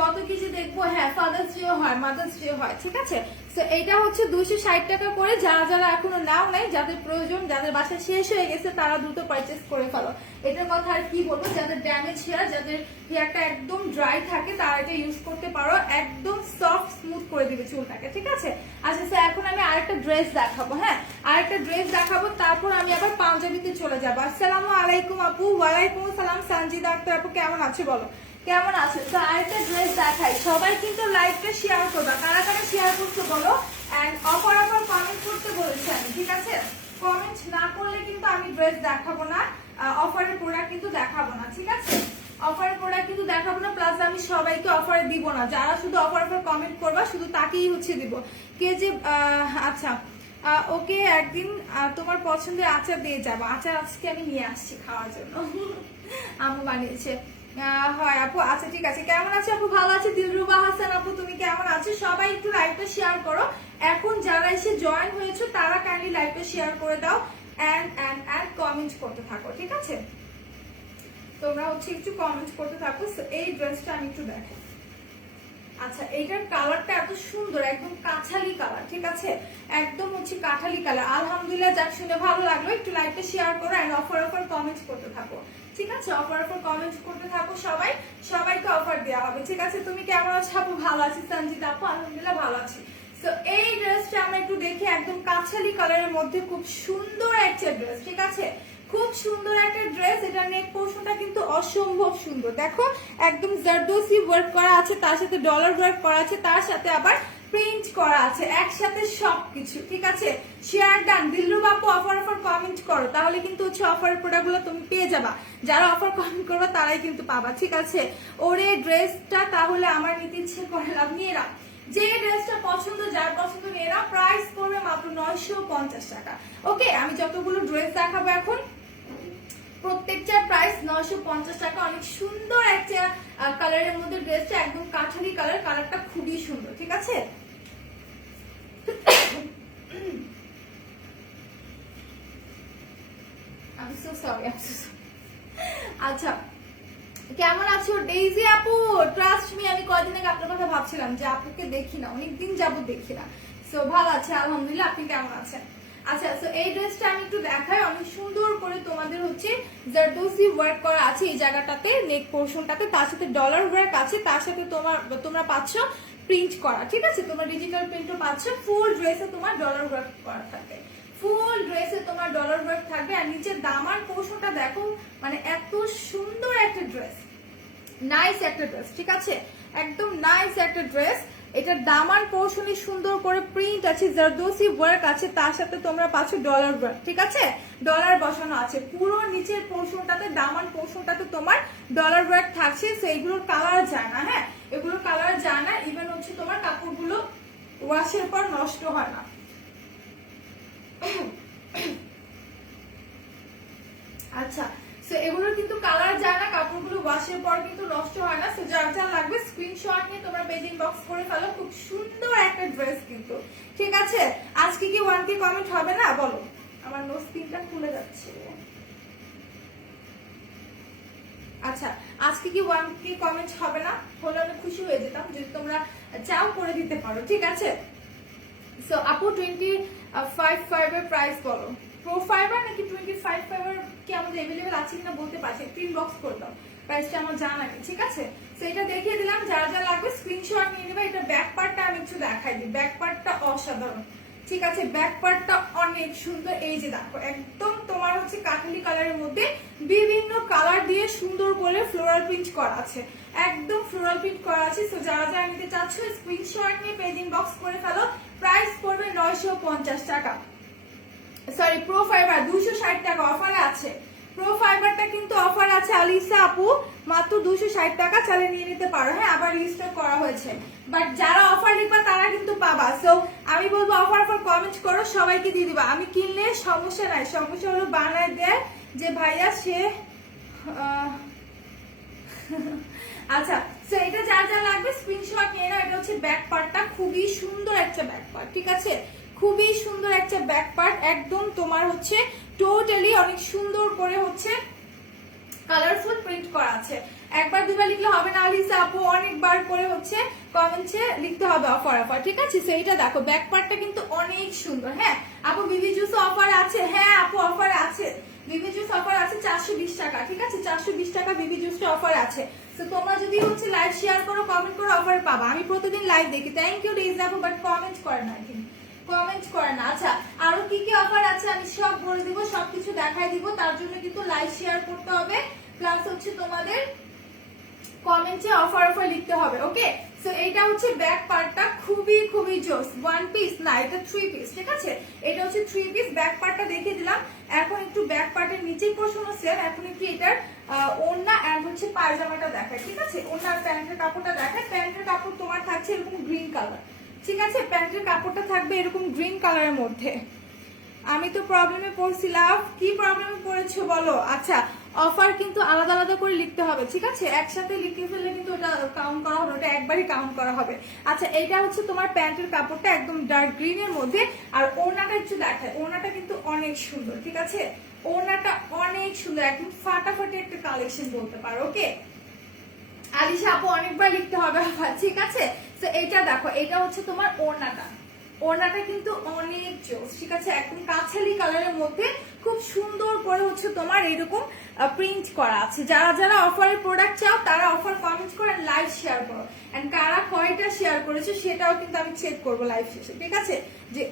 কত কিছু দেখবো, হ্যাঁ ফাদার্স ডে হয়, মাদার্স ডে হয়, ঠিক আছে। তো এটা হচ্ছে 260 টাকা করে, যারা যারা এখনো নাও নাই, যাদের প্রয়োজন, যাদের বাসা শেষ হয়ে গেছে তারা দ্রুত পারচেজ করে ফেলো। এটার কথা আর কি বলবো, যাদের ড্যামেজ হেয়ার, যাদের হেয়ারটা একদম ড্রাই থাকে তারা এটা ইউজ করতে পারো, একদম সফট স্মুথ করে দিবে চুলটাকে, ঠিক আছে। আচ্ছা স্যার এখন আমি আরেকটা ড্রেস দেখাবো, হ্যাঁ আরেকটা ড্রেস দেখাবো, তারপর আমি আবার পাঞ্জাবিতে চলে যাবো। আসসালামু আলাইকুম আপু। ওয়ালাইকুম আসসালাম সানজিদা আক্তার আপু, কেমন আছে বলো, কেমন আছে? তো আরেকটা ড্রেস দেখাই, সবাই কিন্তু লাইভটা শেয়ার করবা, কারা কারা শেয়ার করতে বলো, এন্ড অফার কমেন্ট করতে বলেছি আমি, ঠিক আছে। কমেন্ট না করলে কিন্তু আমি ড্রেস দেখাবো না, অফারের প্রোডাক্ট কিন্তু দেখাবো না, ঠিক আছে। অফারের প্রোডাক্ট কিন্তু দেখাবো না, প্লাস আমি সবাইকে অফারে দিব না, যারা শুধু অফার কমেন্ট করবা শুধু তাকেই হচ্ছে দিব। কে যে আচ্ছা ওকে, একদিন তোমার পছন্দের আচার দিয়ে যাবো, আচার আজকে আমি নিয়ে আসছি খাওয়ার জন্য, আম্মু বানিয়েছে। হয় আপু, আচ্ছা ঠিক আছে। কেমন আছে আপু? ভালো আছে। দিলরুবা হাসান আপু তুমি কেমন আছো? সবাই একটু লাইভটা শেয়ার করো, এখন যারা এসে জয়েন হয়েছে তারা কাইন্ডলি লাইভটা শেয়ার করে দাও, এন্ড কমেন্ট করতে থাকো, ঠিক আছে। তোমরা হচ্ছে একটু কমেন্ট করতে থাকো। এই ড্রেসটা আমি একটু দেখাই। আচ্ছা এইটার কালারটা এত সুন্দর, একদম কাঠালি কালার, ঠিক আছে, একদম হচ্ছে কাঠালি কালার। আলহামদুলিল্লাহ, যাক শুনে ভালো লাগলো। একটু লাইভটা শেয়ার করো এন্ড অফার কমেন্ট করতে থাকো, ঠিক আছে। অফার কমেন্ট করতে থাকো, সবাইকে অফার দেওয়া হবে, ঠিক আছে। তুমি কেমন আছো আপু? ভালো আছি সঞ্জিতা আপু, আলহামদুলিল্লাহ ভালো আছি। তো এই ড্রেসটা আমরা একটু দেখি, একদম কাঠালি কালারের মধ্যে খুব সুন্দর একটা ড্রেস, ঠিক আছে, খুব সুন্দর একটা ড্রেস। এটা নেক পোর্শনটা কিন্তু অসম্ভব সুন্দর, দেখো একদম জারদোসি ওয়ার্ক করা আছে, তার সাথে ডলার ওয়ার্ক করা আছে, তার সাথে আবার প্রিন্ট করা আছে, একসাথে সবকিছু, ঠিক আছে। Share done. দিলরু বাপু অফার কমেন্ট করো, তাহলে কিন্তু হচ্ছে অফারের প্রোডাক্ট গুলো তুমি পেয়ে যাবা, যারা অফার কমেন্ট করবে তারাই কিন্তু পাবা, ঠিক আছে। ওরে ড্রেসটা তাহলে আমার নিতে ইচ্ছে করে, লাভ নিয়ে রাখ, যে ড্রেসটা পছন্দ, যার পছন্দ নিয়ে নাও। প্রাইস পড়বে মাত্র 950 টাকা। ওকে, আমি যতগুলো ড্রেস দেখাবো এখন প্রত্যেকটার প্রাইস 950 টাকা। অনেক সুন্দর একটা কালারের মধ্যে ড্রেসটা, একদম কাঠালি কালার, কালারটা খুবই সুন্দর, ঠিক আছে। I'm so sorry. আচ্ছা কেমন আছো ডেইজি আপু? ট্রাস্ট মি, আমি কয়দিন আগে আপনার কথা ভাবছিলাম যে আপুকে দেখি না, অনেকদিন যাবো দেখি না। সো ভালো আছে আলহামদুলিল্লাহ, আপনি কেমন আছেন? আচ্ছা তো এই ড্রেসটা আমি একটু দেখাই, অনেক সুন্দর করে তোমাদের হচ্ছে জারদোসি ওয়ার্ক করা আছে এই জায়গাটাতে, নেক পোর্শনটাতে, তার সাথে ডলার ওয়ার্ক আছে, তার সাথে তোমরা পাচ্ছ প্রিন্ট করা, ঠিক আছে, তোমরা ডিজিটাল প্রিন্টও পাচ্ছ। ফুল ড্রেসে তোমার ডলার ওয়ার্ক করা থাকবে, ফুল ড্রেসে তোমার ডলার ওয়ার্ক থাকবে। আর নিচে দামান পোর্শনটা দেখো, মানে এত সুন্দর একটা ড্রেস, নাইস একটা ড্রেস, ঠিক আছে, একদম নাইস একটা ড্রেস। এটার দামান পোর্শনে সুন্দর করে প্রিন্ট আছে, জারদোসি ওয়ার্ক আছে, তার সাথে তোমরা পাচ্ছ ডলার ওয়ার্ক, ঠিক আছে, ডলার বসানো আছে পুরো নিচের পোর্শনটাতে, দামান পোর্শনটাতে তোমার ডলার ওয়ার্ক থাকছে। তো এগুলোর কালার যায় না, হ্যাঁ এগুলোর কালার যায় না, ইভেন হচ্ছে তোমার কাপড়গুলো ওয়াশের পর নষ্ট হয় না। আচ্ছা সো এগুলোর কিন্তু কালার যায় না, কাপড়গুলো ওয়াশের পর কিন্তু নষ্ট হয় না। সো যার যা লাগবে স্ক্রিনশট নিয়ে তোমরা পেজিং বক্স করে ফেলো, খুব সুন্দর একটা ড্রেস কিন্তু, ঠিক আছে। আজকে কি 1K কমেন্ট হবে না বলো? আমার নো স্ক্রিনটা খুলে যাচ্ছে। আচ্ছা আজকে কি 1K কমেন্ট হবে না? হলে অনেক খুশি হয়ে যেতাম যদি তোমরা চাও করে দিতে পারো, ঠিক আছে? সো আপু 25 ফাইবার প্রাইস বলো। প্রো ফাইবার নাকি 25 ফাইবার কি আমাদের अवेलेबल আছে কিনা বলতে পারছি, প্রিন্ট বক্স করে দাও, প্রাইসটা আমার জানা নেই, ঠিক আছে? সো এটা দেখিয়ে দিলাম, যার যা লাগবে স্ক্রিনশট নিয়ে নেবে। এটা ব্যাক পার্টটা আমি একটু দেখাই দিই, ব্যাক পার্টটা অসাধারণ, ঠিক আছে? ব্যাক পার্টটা অনেক সুন্দর। এই যে দেখো একদম তোমার হচ্ছে কাঠালি কালারের মধ্যে বিভিন্ন কালার দিয়ে সুন্দর করে ফ্লোরাল প্রিন্ট করা আছে, একদম ফ্লোরাল প্রিন্ট করা আছে। সো যারা যারা নিতে চাচ্ছ স্ক্রিনশট নিয়ে পেজ ইনবক্স করে ফেলো। প্রাইস পড়বে 950 টাকা। সরি, প্রো ফাইবার 260 টাকা অফারে আছে। প্রো ফাইবারটা কিন্তু অফার আছে আলিসা আপু, মাত্র 260 টাকা, চালে নিয়ে নিতে পারো। হ্যাঁ, আবার রিস্টক করা হয়েছে, বাট যারা অফার লিখবা তারা কিন্তু পাবা। সো আমি বলবো অফার কমেন্ট করো, সবাইকে দিয়ে দিবা। আমি কিনলে সমস্যা নাই, সমস্যা হলো বানায় দেয় যে ভাইয়া সে আচ্ছা। সো এটা যার যা লাগবে স্ক্রিনশট নিয়ে নাও। এটা হচ্ছে ব্যাক পার্টটা, খুবই সুন্দর একটা ব্যাক পার্ট, ঠিক আছে? খুবই সুন্দর একটা ব্যাক পার্ট, একদম তোমার হচ্ছে টোটালি অনেক সুন্দর করে হচ্ছে কালারফুল প্রিন্ট করা আছে। একবার দুবার লিখলে হবে না আলিসা আপু, অনেকবার করে হচ্ছে কমেন্টে লিখতে হবে অফার অফার, ঠিক আছে? সেইটা দেখো ব্যাক পার্টটা কিন্তু অনেক সুন্দর। হ্যাঁ আপু, বিবি জুস অফার আছে। হ্যাঁ আপু, অফার আছে, বিবি জুস অফার আছে 420 টাকা, ঠিক আছে? 420 টাকা বিবি জুসটা অফার আছে। তো তোমরা যদি হচ্ছে লাইভ শেয়ার করো, কমেন্ট করো, অফার পাবা। আমি প্রতিদিন লাইভ দেখি, থ্যাংক ইউ রিজ আপু, বাট কমেন্ট করে না, কমেন্ট করে না। আচ্ছা, আরো কি কি অফার আছে আমি সব বলে দিব, সবকিছু দেখাই দিব। তার জন্য কিন্তু লাইভ শেয়ার করতে হবে, প্লাস হচ্ছে তোমাদের কমেন্টে অফার অফার লিখতে হবে, ওকে? সো এইটা হচ্ছে ব্যাক পার্টটা, খুবই খুবই জোস। 1 পিস না, এটা 3 পিস, ঠিক আছে? এটা হচ্ছে 3 পিস। ব্যাক পার্টটা দেখিয়ে দিলাম। এখন একটু ব্যাক পার্টের নিচের পোরশন আছে, এখন একটু এটার ওড়না এন্ড হচ্ছে পায়জামাটা দেখায়, ঠিক আছে? ওড়না আর প্যান্টের কাপড়টা দেখায়। প্যান্টের কাপড় তোমার থাকছে এরকম গ্রিন কালার, ঠিক আছে? প্যান্টের কাপড়টা থাকবে এরকম গ্রিন কালারের মধ্যে। আমি তো প্রবলেমে পড়ছিলাম, কি প্রবলেমে পড়েছো বলো? আচ্ছা, অফার কিন্তু আলাদা আলাদা করে লিখতে হবে, ঠিক আছে? একসাথে লিখে ফেললে কিন্তু ওটা কাউন্ট করা হবে, ওটা একবারই কাউন্ট করা হবে। আচ্ছা, এইটা হচ্ছে তোমার প্যান্টের কাপড়টা একদম ডার্ক গ্রিন এর মধ্যে, আর ওড়নাটা একটু দেখায়। ওড়নাটা কিন্তু অনেক সুন্দর, ঠিক আছে? ওড়নাটা অনেক সুন্দর, একদম ফাটাফাটি একটা কালেকশন বলতে পারো, ওকে? আলিশা আপু, অনেকবার লিখতে হবে, ঠিক আছে? তো এইটা দেখো, এটা হচ্ছে তোমার ওড়নাটা। ওড়নাটা কিন্তু অনেক জোস, ঠিক আছে? একদম কাছালি কালারের মধ্যে খুব সুন্দর করে হচ্ছে তোমার এরকম প্রিন্ট করা আছে। যারা যারা অফারের প্রোডাক্ট চাও তারা অফার কমেন্ট করে লাইভ শেয়ার করো, এন্ড কারা কয়টা শেয়ার করেছে সেটাও কিন্তু আমি চেক করবো লাইভ শেষে, ঠিক আছে? যে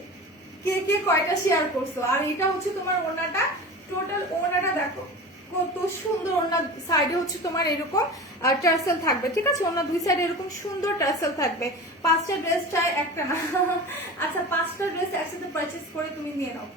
কে কে কয়টা শেয়ার করছো। আর এটা হচ্ছে তোমার ওড়নাটা, টোটাল ওড়নাটা দেখো কত সুন্দর। ওড়নার সাইডে হচ্ছে তোমার এরকম টার্সেল থাকবে, ঠিক আছে? ওড়নার দুই সাইডে এরকম সুন্দর টার্সেল থাকবে। 5টা ড্রেস চাই, একটা না। আচ্ছা, 5টা ড্রেস একসাথে পারচেজ করে তুমি নিয়ে নাও,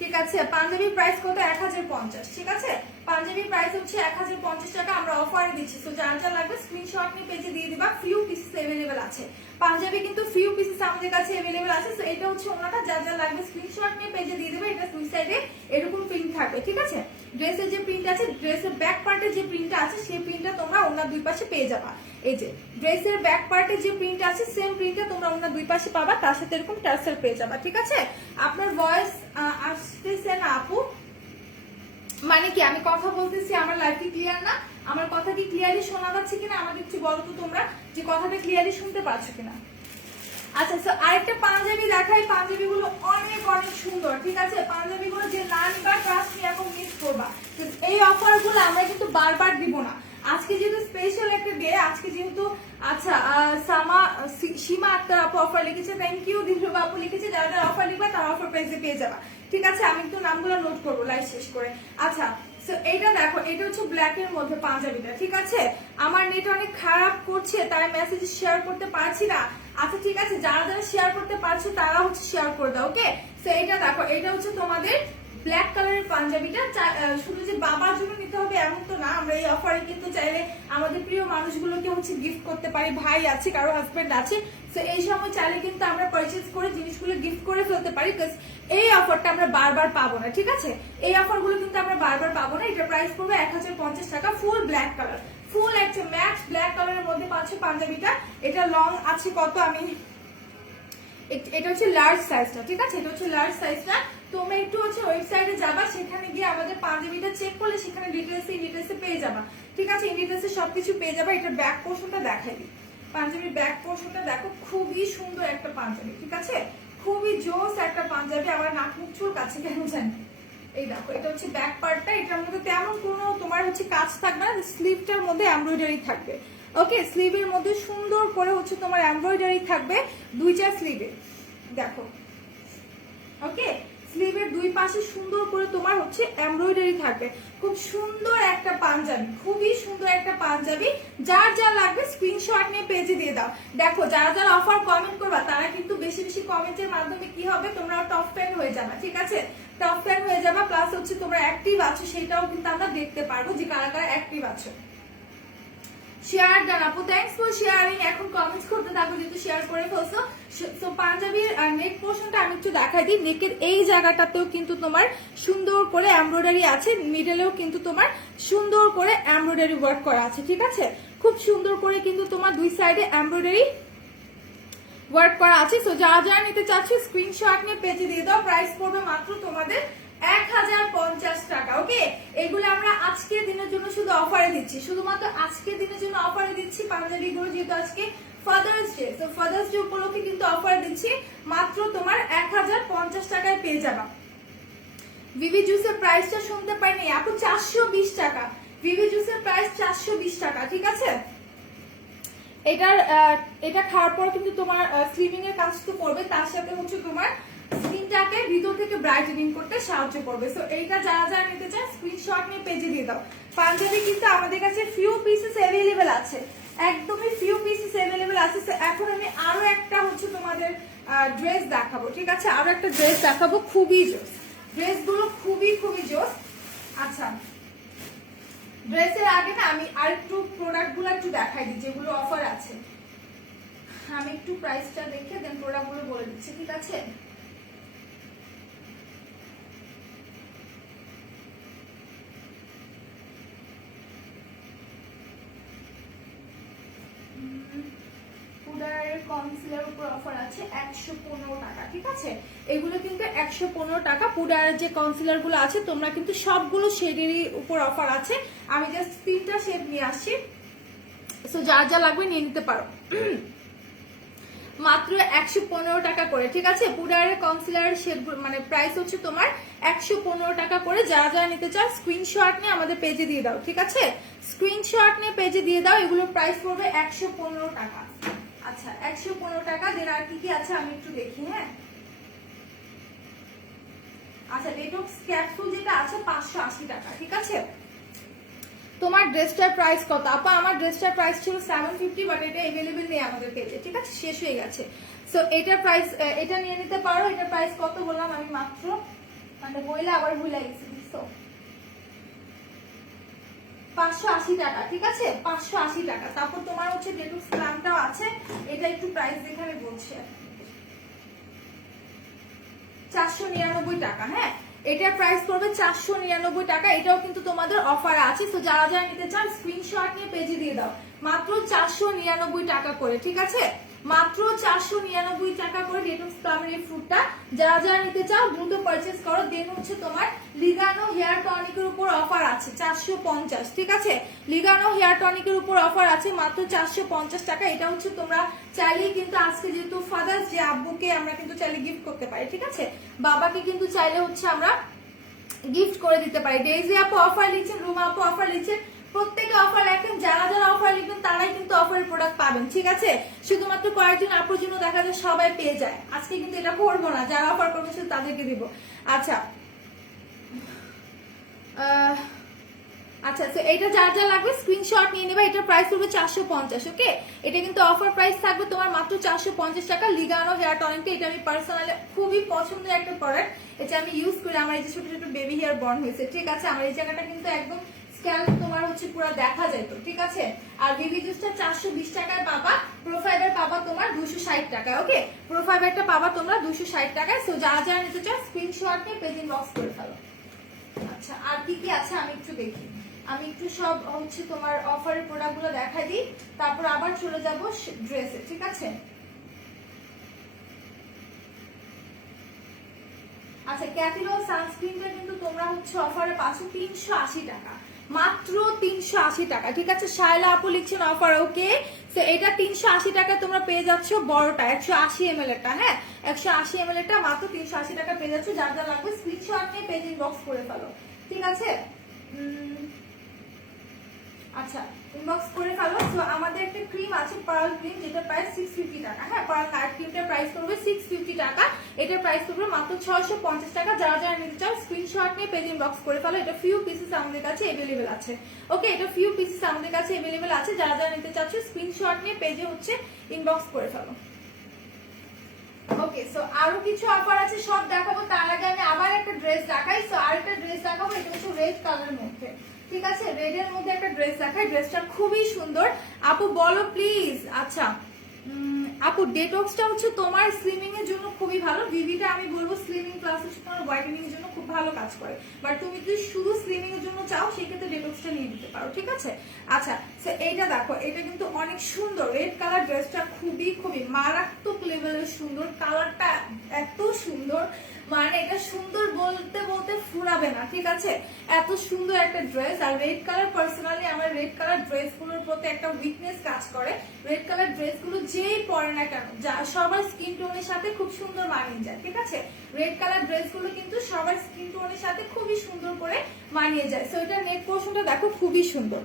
ঠিক আছে? পাঞ্জাবির প্রাইস কত? 1050, ঠিক আছে? পাঞ্জাবির প্রাইস হচ্ছে 1050 টাকা, আমরা অফারে দিচ্ছি। তো যার যা লাগবে স্ক্রিনশট নিয়ে পেজে দিয়ে দিবা। ফিউ পিসেস अवेलेबल আছে পাঞ্জাবি, কিন্তু ফিউ পিসেস আমাদের কাছে अवेलेबल আছে। তো এটা হচ্ছে ওনাটা, যার যা লাগবে স্ক্রিনশট নিয়ে পেজে দিয়ে দিবে। এটা দুই সাইডে এরকম প্রিন্ট থাকবে, ঠিক আছে? ড্রেসের যে প্রিন্ট আছে, ড্রেসের ব্যাক পার্টে যে প্রিন্টটা আছে সেই প্রিন্টটা তোমরা ওনার দুই পাশে পেয়ে যাবা। এই যে ড্রেসের ব্যাক পার্টে যে প্রিন্ট আছে সেম প্রিন্টটা তোমরা ওনার দুই পাশে পাবা, তার সাথে এরকম টার্সেল পেয়ে যাবা, ঠিক আছে? আপনার ভয়েস আসতেছে না আপু, মানে কি আমি কথা বলতেছি আমার লাইফ কি ক্লিয়ার না? আমার কথা কি ক্লিয়ারলি শোনা যাচ্ছে কিনা আমাকে একটু বলো তো তোমরা, যে কথাটা ক্লিয়ারলি শুনতে পাচ্ছ কিনা। আচ্ছা, তো আরেকটা পাঞ্জাবি দেখাই। পাঞ্জাবিগুলো অনেক অনেক সুন্দর, ঠিক আছে? পাঞ্জাবিগুলো যে না নিবা ট্রাস্ট মি এখন মিস করবা। এই অফারগুলো আমরা কিন্তু বারবার দিব না। আজকে যেহেতু স্পেশাল একটা ডে, আজকে যেহেতু আচ্ছা সীমা আক্তার আপু অফার লিখেছে, থ্যাংক ইউ। দিলরুবা আপু লিখেছে, যারা যারা অফার লিখবা তারা অফার প্রাইসে পেয়ে যাবা, ঠিক আছে? আমি একটু নামগুলো নোট করবো লাইভ শেষ করে। আচ্ছা, তো এইটা দেখো, এটা হচ্ছে ব্ল্যাক এর মধ্যে পাঞ্জাবিটা, ঠিক আছে? আমার নেট অনেক খারাপ করছে, তাই মেসেজ শেয়ার করতে পারছি না। আচ্ছা, ঠিক আছে, যারা যারা শেয়ার করতে পারছো তারা হচ্ছে শেয়ার করে দাও, ওকে? তো এইটা দেখো, এটা হচ্ছে তোমাদের ব্ল্যাক কালারের পাঞ্জাবিটা। শুধু যে বাবার জন্য নিতে হবে এমন তো না, আমরা এই অফারে কিন্তু চাইলে আমাদের প্রিয় মানুষগুলোকে হচ্ছে গিফট করতে পারি। ভাই আছে, কারো হাজবেন্ড আছে, তো এই সময় চাইলে কিন্তু আমরা পারচেজ করে জিনিসগুলো গিফট করে ফেলতে পারি। এই অফারটা আমরা বারবার পাবো না, ঠিক আছে? এই অফারগুলো কিন্তু আমরা বারবার পাবো না। এটা প্রাইস পড়বে 1050 টাকা, ফুল ব্ল্যাক কালার, ফুল একটা ম্যাট ব্ল্যাক কালারের মধ্যে পাচ্ছ পাঞ্জাবিটা। এটা লং আছে কত, আমি এটা হচ্ছে লার্জ সাইজটা, ঠিক আছে? এটা হচ্ছে লার্জ সাইজটা। তোমরা একটু হচ্ছে ওয়েবসাইটে যাবা, সেখানে গিয়ে আমাদের পাঞ্জাবিটা চেক করলে সেখানে ডিটেলসে পেয়ে যাবা, ঠিক আছে। ইন্ডিটেলসে সবকিছু পেয়ে যাবে। এটা ব্যাক পোর্শনটা দেখাই দিই। পাঞ্জাবির ব্যাক পোর্শনটা দেখো, খুবই সুন্দর একটা পাঞ্জাবি, ঠিক আছে, খুবই জোস একটা পাঞ্জাবি। আবার নাক মুখ চুল কাছে কেন জানি। এই দেখো, এটা হচ্ছে ব্যাক পার্টটা। এটার মধ্যে তেমন কোনো তোমার হচ্ছে কাজ থাকবে না, স্লিভটার মধ্যে এমব্রয়ডারি থাকবে। ওকে, স্লিভের মধ্যে সুন্দর করে হচ্ছে তোমার এমব্রয়ডারি থাকবে 2টা স্লিভে, দেখো। ওকে, স্লিভের দুই পাশে সুন্দর করে তোমার হচ্ছে এমব্রয়ডারি থাকবে। খুব সুন্দর একটা পাঞ্জাবি, খুবই সুন্দর একটা পাঞ্জাবি। যার যা লাগবে স্ক্রিনশট নিয়ে পেজে দিয়ে দাও। দেখো, যারা যারা অফার কমেন্ট করবা তারা কিন্তু বেশি বেশি কমেন্টের মাধ্যমে কি হবে, তোমরা টপ ফ্যান হয়ে যাবে, ঠিক আছে, টপ ফ্যান হয়ে যাবে। প্লাস হচ্ছে তোমরা অ্যাক্টিভ আছো সেটাও কিন্তু আমরা দেখতে পারবো যে কারা কারা অ্যাক্টিভ আছো। শেয়ার ডান আপু, থ্যাঙ্কস ফর শেয়ারিং। এখন কমেন্টস করতে থাকো যেহেতু শেয়ার করে ফেলছো। সো পাঞ্জাবির নেক পোর্শনটা আমি একটু দেখাই দিই। নেকের এই জায়গাটাতেও কিন্তু তোমার সুন্দর করে এমব্রয়ডারি আছে, মিডলেও কিন্তু তোমার সুন্দর করে এমব্রয়ডারি ওয়ার্ক করা আছে, ঠিক আছে, খুব সুন্দর করে কিন্তু তোমার দুই সাইডে এমব্রয়ডারি ওয়ার্ক করা আছে। সো যারা যারা নিতে চাচ্ছ স্ক্রিনশট নিয়ে পেজে দিয়ে দাও। প্রাইস পড়বে মাত্র তোমাদের 1050 টাকা। ওকে, এগুলো আমরা আজকের দিনের জন্য শুধু অফারে দিচ্ছি, শুধুমাত্র আজকের দিনের জন্য অফারে দিচ্ছি পাঞ্জাবিগুলো, যেহেতু আজকে ফাদার্স ডে। তো ফাদার্স ডে উপলক্ষে কিন্তু অফারে দিচ্ছি, মাত্র তোমার 1050 টাকায় পেয়ে যাবা। ভিভি জুসের প্রাইসটা শুনতে পাইনি আপু, 420 টাকা। ভিভি জুসের প্রাইস 420 টাকা, ঠিক আছে। এটা খাওয়ার পর কিন্তু তোমার স্লিমিং এর কাজ তো করবে, তার সাথে হচ্ছে তোমার স্কিনটাকে ভিতর থেকে ব্রাইটেনিং করতে সাহায্য করবে। সো এইটা যারা যারা নিতে চায় স্ক্রিনশট নিয়ে পেজে দিয়ে দাও। পাঞ্জাবি কিন্তু আমাদের কাছে ফিউ পিসেস অ্যাভেলেবেল আছে, একদমই ফিউ পিসেস অ্যাভেলেবেল আছে। এখন আমি আরো একটা হচ্ছে তোমাদের ড্রেস দেখাবো, ঠিক আছে, আরো একটা ড্রেস দেখাবো, খুবই জোস ড্রেসগুলো, খুবই খুবই জোস। আচ্ছা, ড্রেসের আগে না আমি আর একটু প্রোডাক্টগুলো একটু দেখাই দিই যেগুলো অফার আছে। আমি একটু প্রাইসটা দেখে দেন প্রোডাক্টগুলো বলে দিচ্ছি, ঠিক আছে। পুডারের কনসিলার উপর অফার আছে 115 টাকা, ঠিক আছে, এগুলো কিন্তু 115 টাকা। পুডারের যে কনসিলার গুলো আছে তোমরা কিন্তু সবগুলো শেডেরই উপর অফার আছে। আমি জাস্ট 3টা শেড নিয়ে আসছি, সো যা যা লাগবে নিয়ে নিতে পারো। মাত্র 115 টাকা করে, ঠিক আছে। পুডারের কনসিলারের শেড মানে প্রাইস হচ্ছে তোমার 115 টাকা করে। যারা যারা নিতে চাও স্ক্রিনশট নিয়ে আমাদের পেজে দিয়ে দাও, ঠিক আছে, স্ক্রিনশট নিয়ে পেজে দিয়ে দাও। এগুলোর প্রাইস পড়বে 115 টাকা। আচ্ছা, 115 টাকা। দেন আর কি কি আছে আমি একটু দেখি। হ্যাঁ, আচ্ছা, ডেটক্স ক্যাপসুল যেটা আছে 580 টাকা, ঠিক আছে। তোমার ড্রেসটার প্রাইস কত আপা? আমার ড্রেসটার প্রাইস ছিল 750, বাট এটা अवेलेबल নেই আমাদের পেজে, ঠিক আছে, শেষ হয়ে গেছে। সো এটার প্রাইস, এটা নিয়ে নিতে পারো। এটার প্রাইস কত বললাম আমি মাত্র, মানে বইলে আবার ভুলে গেছি, বুঝছো, 580 টাকা, ঠিক আছে, 580 টাকা। তারপর তোমার হচ্ছে ডেটক্স ক্লামটাও আছে, এটা একটু প্রাইস যেখানে বলছে 499 টাকা। হ্যাঁ, এটার প্রাইস পড়বে 499 টাকা। এটাও কিন্তু তোমাদের অফার আছে। তো যারা যারা নিতে চান স্ক্রিনশট নিয়ে পেজে দিয়ে দাও। মাত্র 499 টাকা করে, ঠিক আছে, মাত্র 499 টাকা করে ডেটক্স প্রাইমারি ফ্রুটটা। যারা যারা নিতে চাও দ্রুত পারচেজ করো। দেন হচ্ছে তোমার লিগানো হেয়ার টনিকের উপর অফার আছে 450, ঠিক আছে, লিগানো হেয়ার টনিকের উপর অফার আছে মাত্র 450 টাকা। এটা হচ্ছে তোমরা চাইলেই কিন্তু আজকে যেহেতু ফাদার্স ডে, আব্বুকে আমরা কিন্তু চাইলে গিফট করতে পারি, ঠিক আছে, বাবাকে কিন্তু চাইলে হচ্ছে আমরা গিফট করে দিতে পারি। ডেইজি আপু অফার লিখছেন, রুমা আপু অফার লিখছেন, প্রত্যেকে অফার রাখেন। যারা যারা অফার লিখবেন তারাই কিন্তু অফারের প্রোডাক্ট পাবেন, ঠিক আছে। শুধুমাত্র কয়েকজন আপুর জন্য দেখা যায় সবাই পেয়ে যায়। আজকে কিন্তু এটা করবো না, যারা অফার করবে শুধু তাদেরকে দিব। আচ্ছা আচ্ছা, তো এটা যা যা লাগবে স্ক্রিনশট নিয়ে নেবে। এটার প্রাইস হবে 450। ওকে, এটা কিন্তু অফার প্রাইস থাকবে তোমার মাত্র 450 টাকা। লিগানো হেয়ার টনিকটা, এটা আমি পার্সোনালি খুবই পছন্দের একটা প্রোডাক্ট। এটা আমি ইউজ করি, আমার এই যে ছোট ছোট বেবি হেয়ার বর্ন হয়েছে, ঠিক আছে, আমার এই জায়গাটা কিন্তু একদম স্ক্যাল্প তোমার হচ্ছে পুরো দেখা যায় তো, ঠিক আছে। আর বেবি জুসটা 420 টাকায় পাবা, প্রোফাইবার পাবা তোমার 260 টাকায়। ওকে, প্রোফাইবারটা পাবা তোমরা 260 টাকায়। সো যারা যারা নিতে চাও স্ক্রিনশট নিয়ে পেজ ইনবক্স করে ফেলো। আচ্ছা, আর কি কি আছে আমি একটু দেখি। আমি একটু সব হচ্ছে তোমার অফারের প্রোডাক্টগুলো দেখাই দিই, তারপর আবার চলে যাব ড্রেসে, ঠিক আছে। আচ্ছা, ক্যাথিলো সানস্ক্রিনটা কিন্তু তোমরা হচ্ছে অফারে পাচ্ছ 380 টাকা। মাত্র 380 টাকা। ঠিক আছে, শায়লা আপু লিখছেন অফার, ওকে। তো এটা 380 টাকায় তোমরা পেয়ে যাচ্ছ বড়টা 180 ml এটা, হ্যাঁ 180 ml এটা মাত্র 380 টাকা পেয়ে যাচ্ছ। যার যা লাগবে স্ক্রিনশট নিয়ে পেজ ইনবক্স করে ফেলো, ঠিক আছে। আচ্ছা, ইনবক্স করে ফেলো। তো আমাদের একটা ক্রিম আছে পার্ল ক্রিম, যেটা প্রাইস 650 টাকা, হ্যাঁ পার্ল নাইট ক্রিমটার প্রাইস পড়বে 650 টাকা, এটার প্রাইস পড়বে মাত্র 650 টাকা। যারা যারা নিতে চাও স্ক্রিনশট নিয়ে পেজ ইনবক্স করে ফেলো। এটা ফিউ পিসেস আমাদের কাছে अवेलेबल আছে, ওকে, এটা ফিউ পিসেস আমাদের কাছে अवेलेबल আছে। যারা যারা নিতে চাচ্ছ স্ক্রিনশট নিয়ে পেজে হচ্ছে ইনবক্স করে ফেলো, ওকে। সো আরো কিছু অফার আছে, সব দেখাবো। তার আগে আমি আবার একটা ড্রেস দেখাই। সো আরেকটা ড্রেস দেখাবো, এটা হচ্ছে রেড কালারের মধ্যে, ঠিক আছে, রেড এর মধ্যে একটা ড্রেস দেখাই। ড্রেসটা খুবই সুন্দর। আপু বলো প্লিজ। আচ্ছা আপু, ডেটক্সটা হচ্ছে তোমার স্লিমিং এর জন্য খুবই ভালো। ভিভিটা আমি বলবো স্লিমিং প্লাস হচ্ছে তোমার হোয়াইটেনিং এর জন্য খুব ভালো কাজ করে, বাট তুমি যদি শুধু স্লিমিং এর জন্য চাও সেক্ষেত্রে ডেটক্সটা নিয়ে নিতে পারো, ঠিক আছে। আচ্ছা, সো এইটা দেখো, এটা কিন্তু অনেক সুন্দর রেড কালার। ড্রেসটা খুবই খুবই মারাত্মক লেভেলের সুন্দর, কালারটা এত সুন্দর, মানে এটা সুন্দর বলতে বলতে ফুরাবে না, ঠিক আছে, এত সুন্দর একটা ড্রেস। আর রেড কালার পার্সোনালি আমার রেড কালার ড্রেস গুলোর প্রতি একটা উইকনেস কাজ করে। রেড কালার ড্রেস গুলো যেই পরে না কেন সবার স্কিন টোনের সাথে খুব সুন্দর মানিয়ে যায়, ঠিক আছে। রেড কালার ড্রেস গুলো কিন্তু সবার স্কিন টোনের সাথে খুবই সুন্দর করে মানিয়ে যায়। সো এটা নেক পোর্শনটা দেখো খুবই সুন্দর,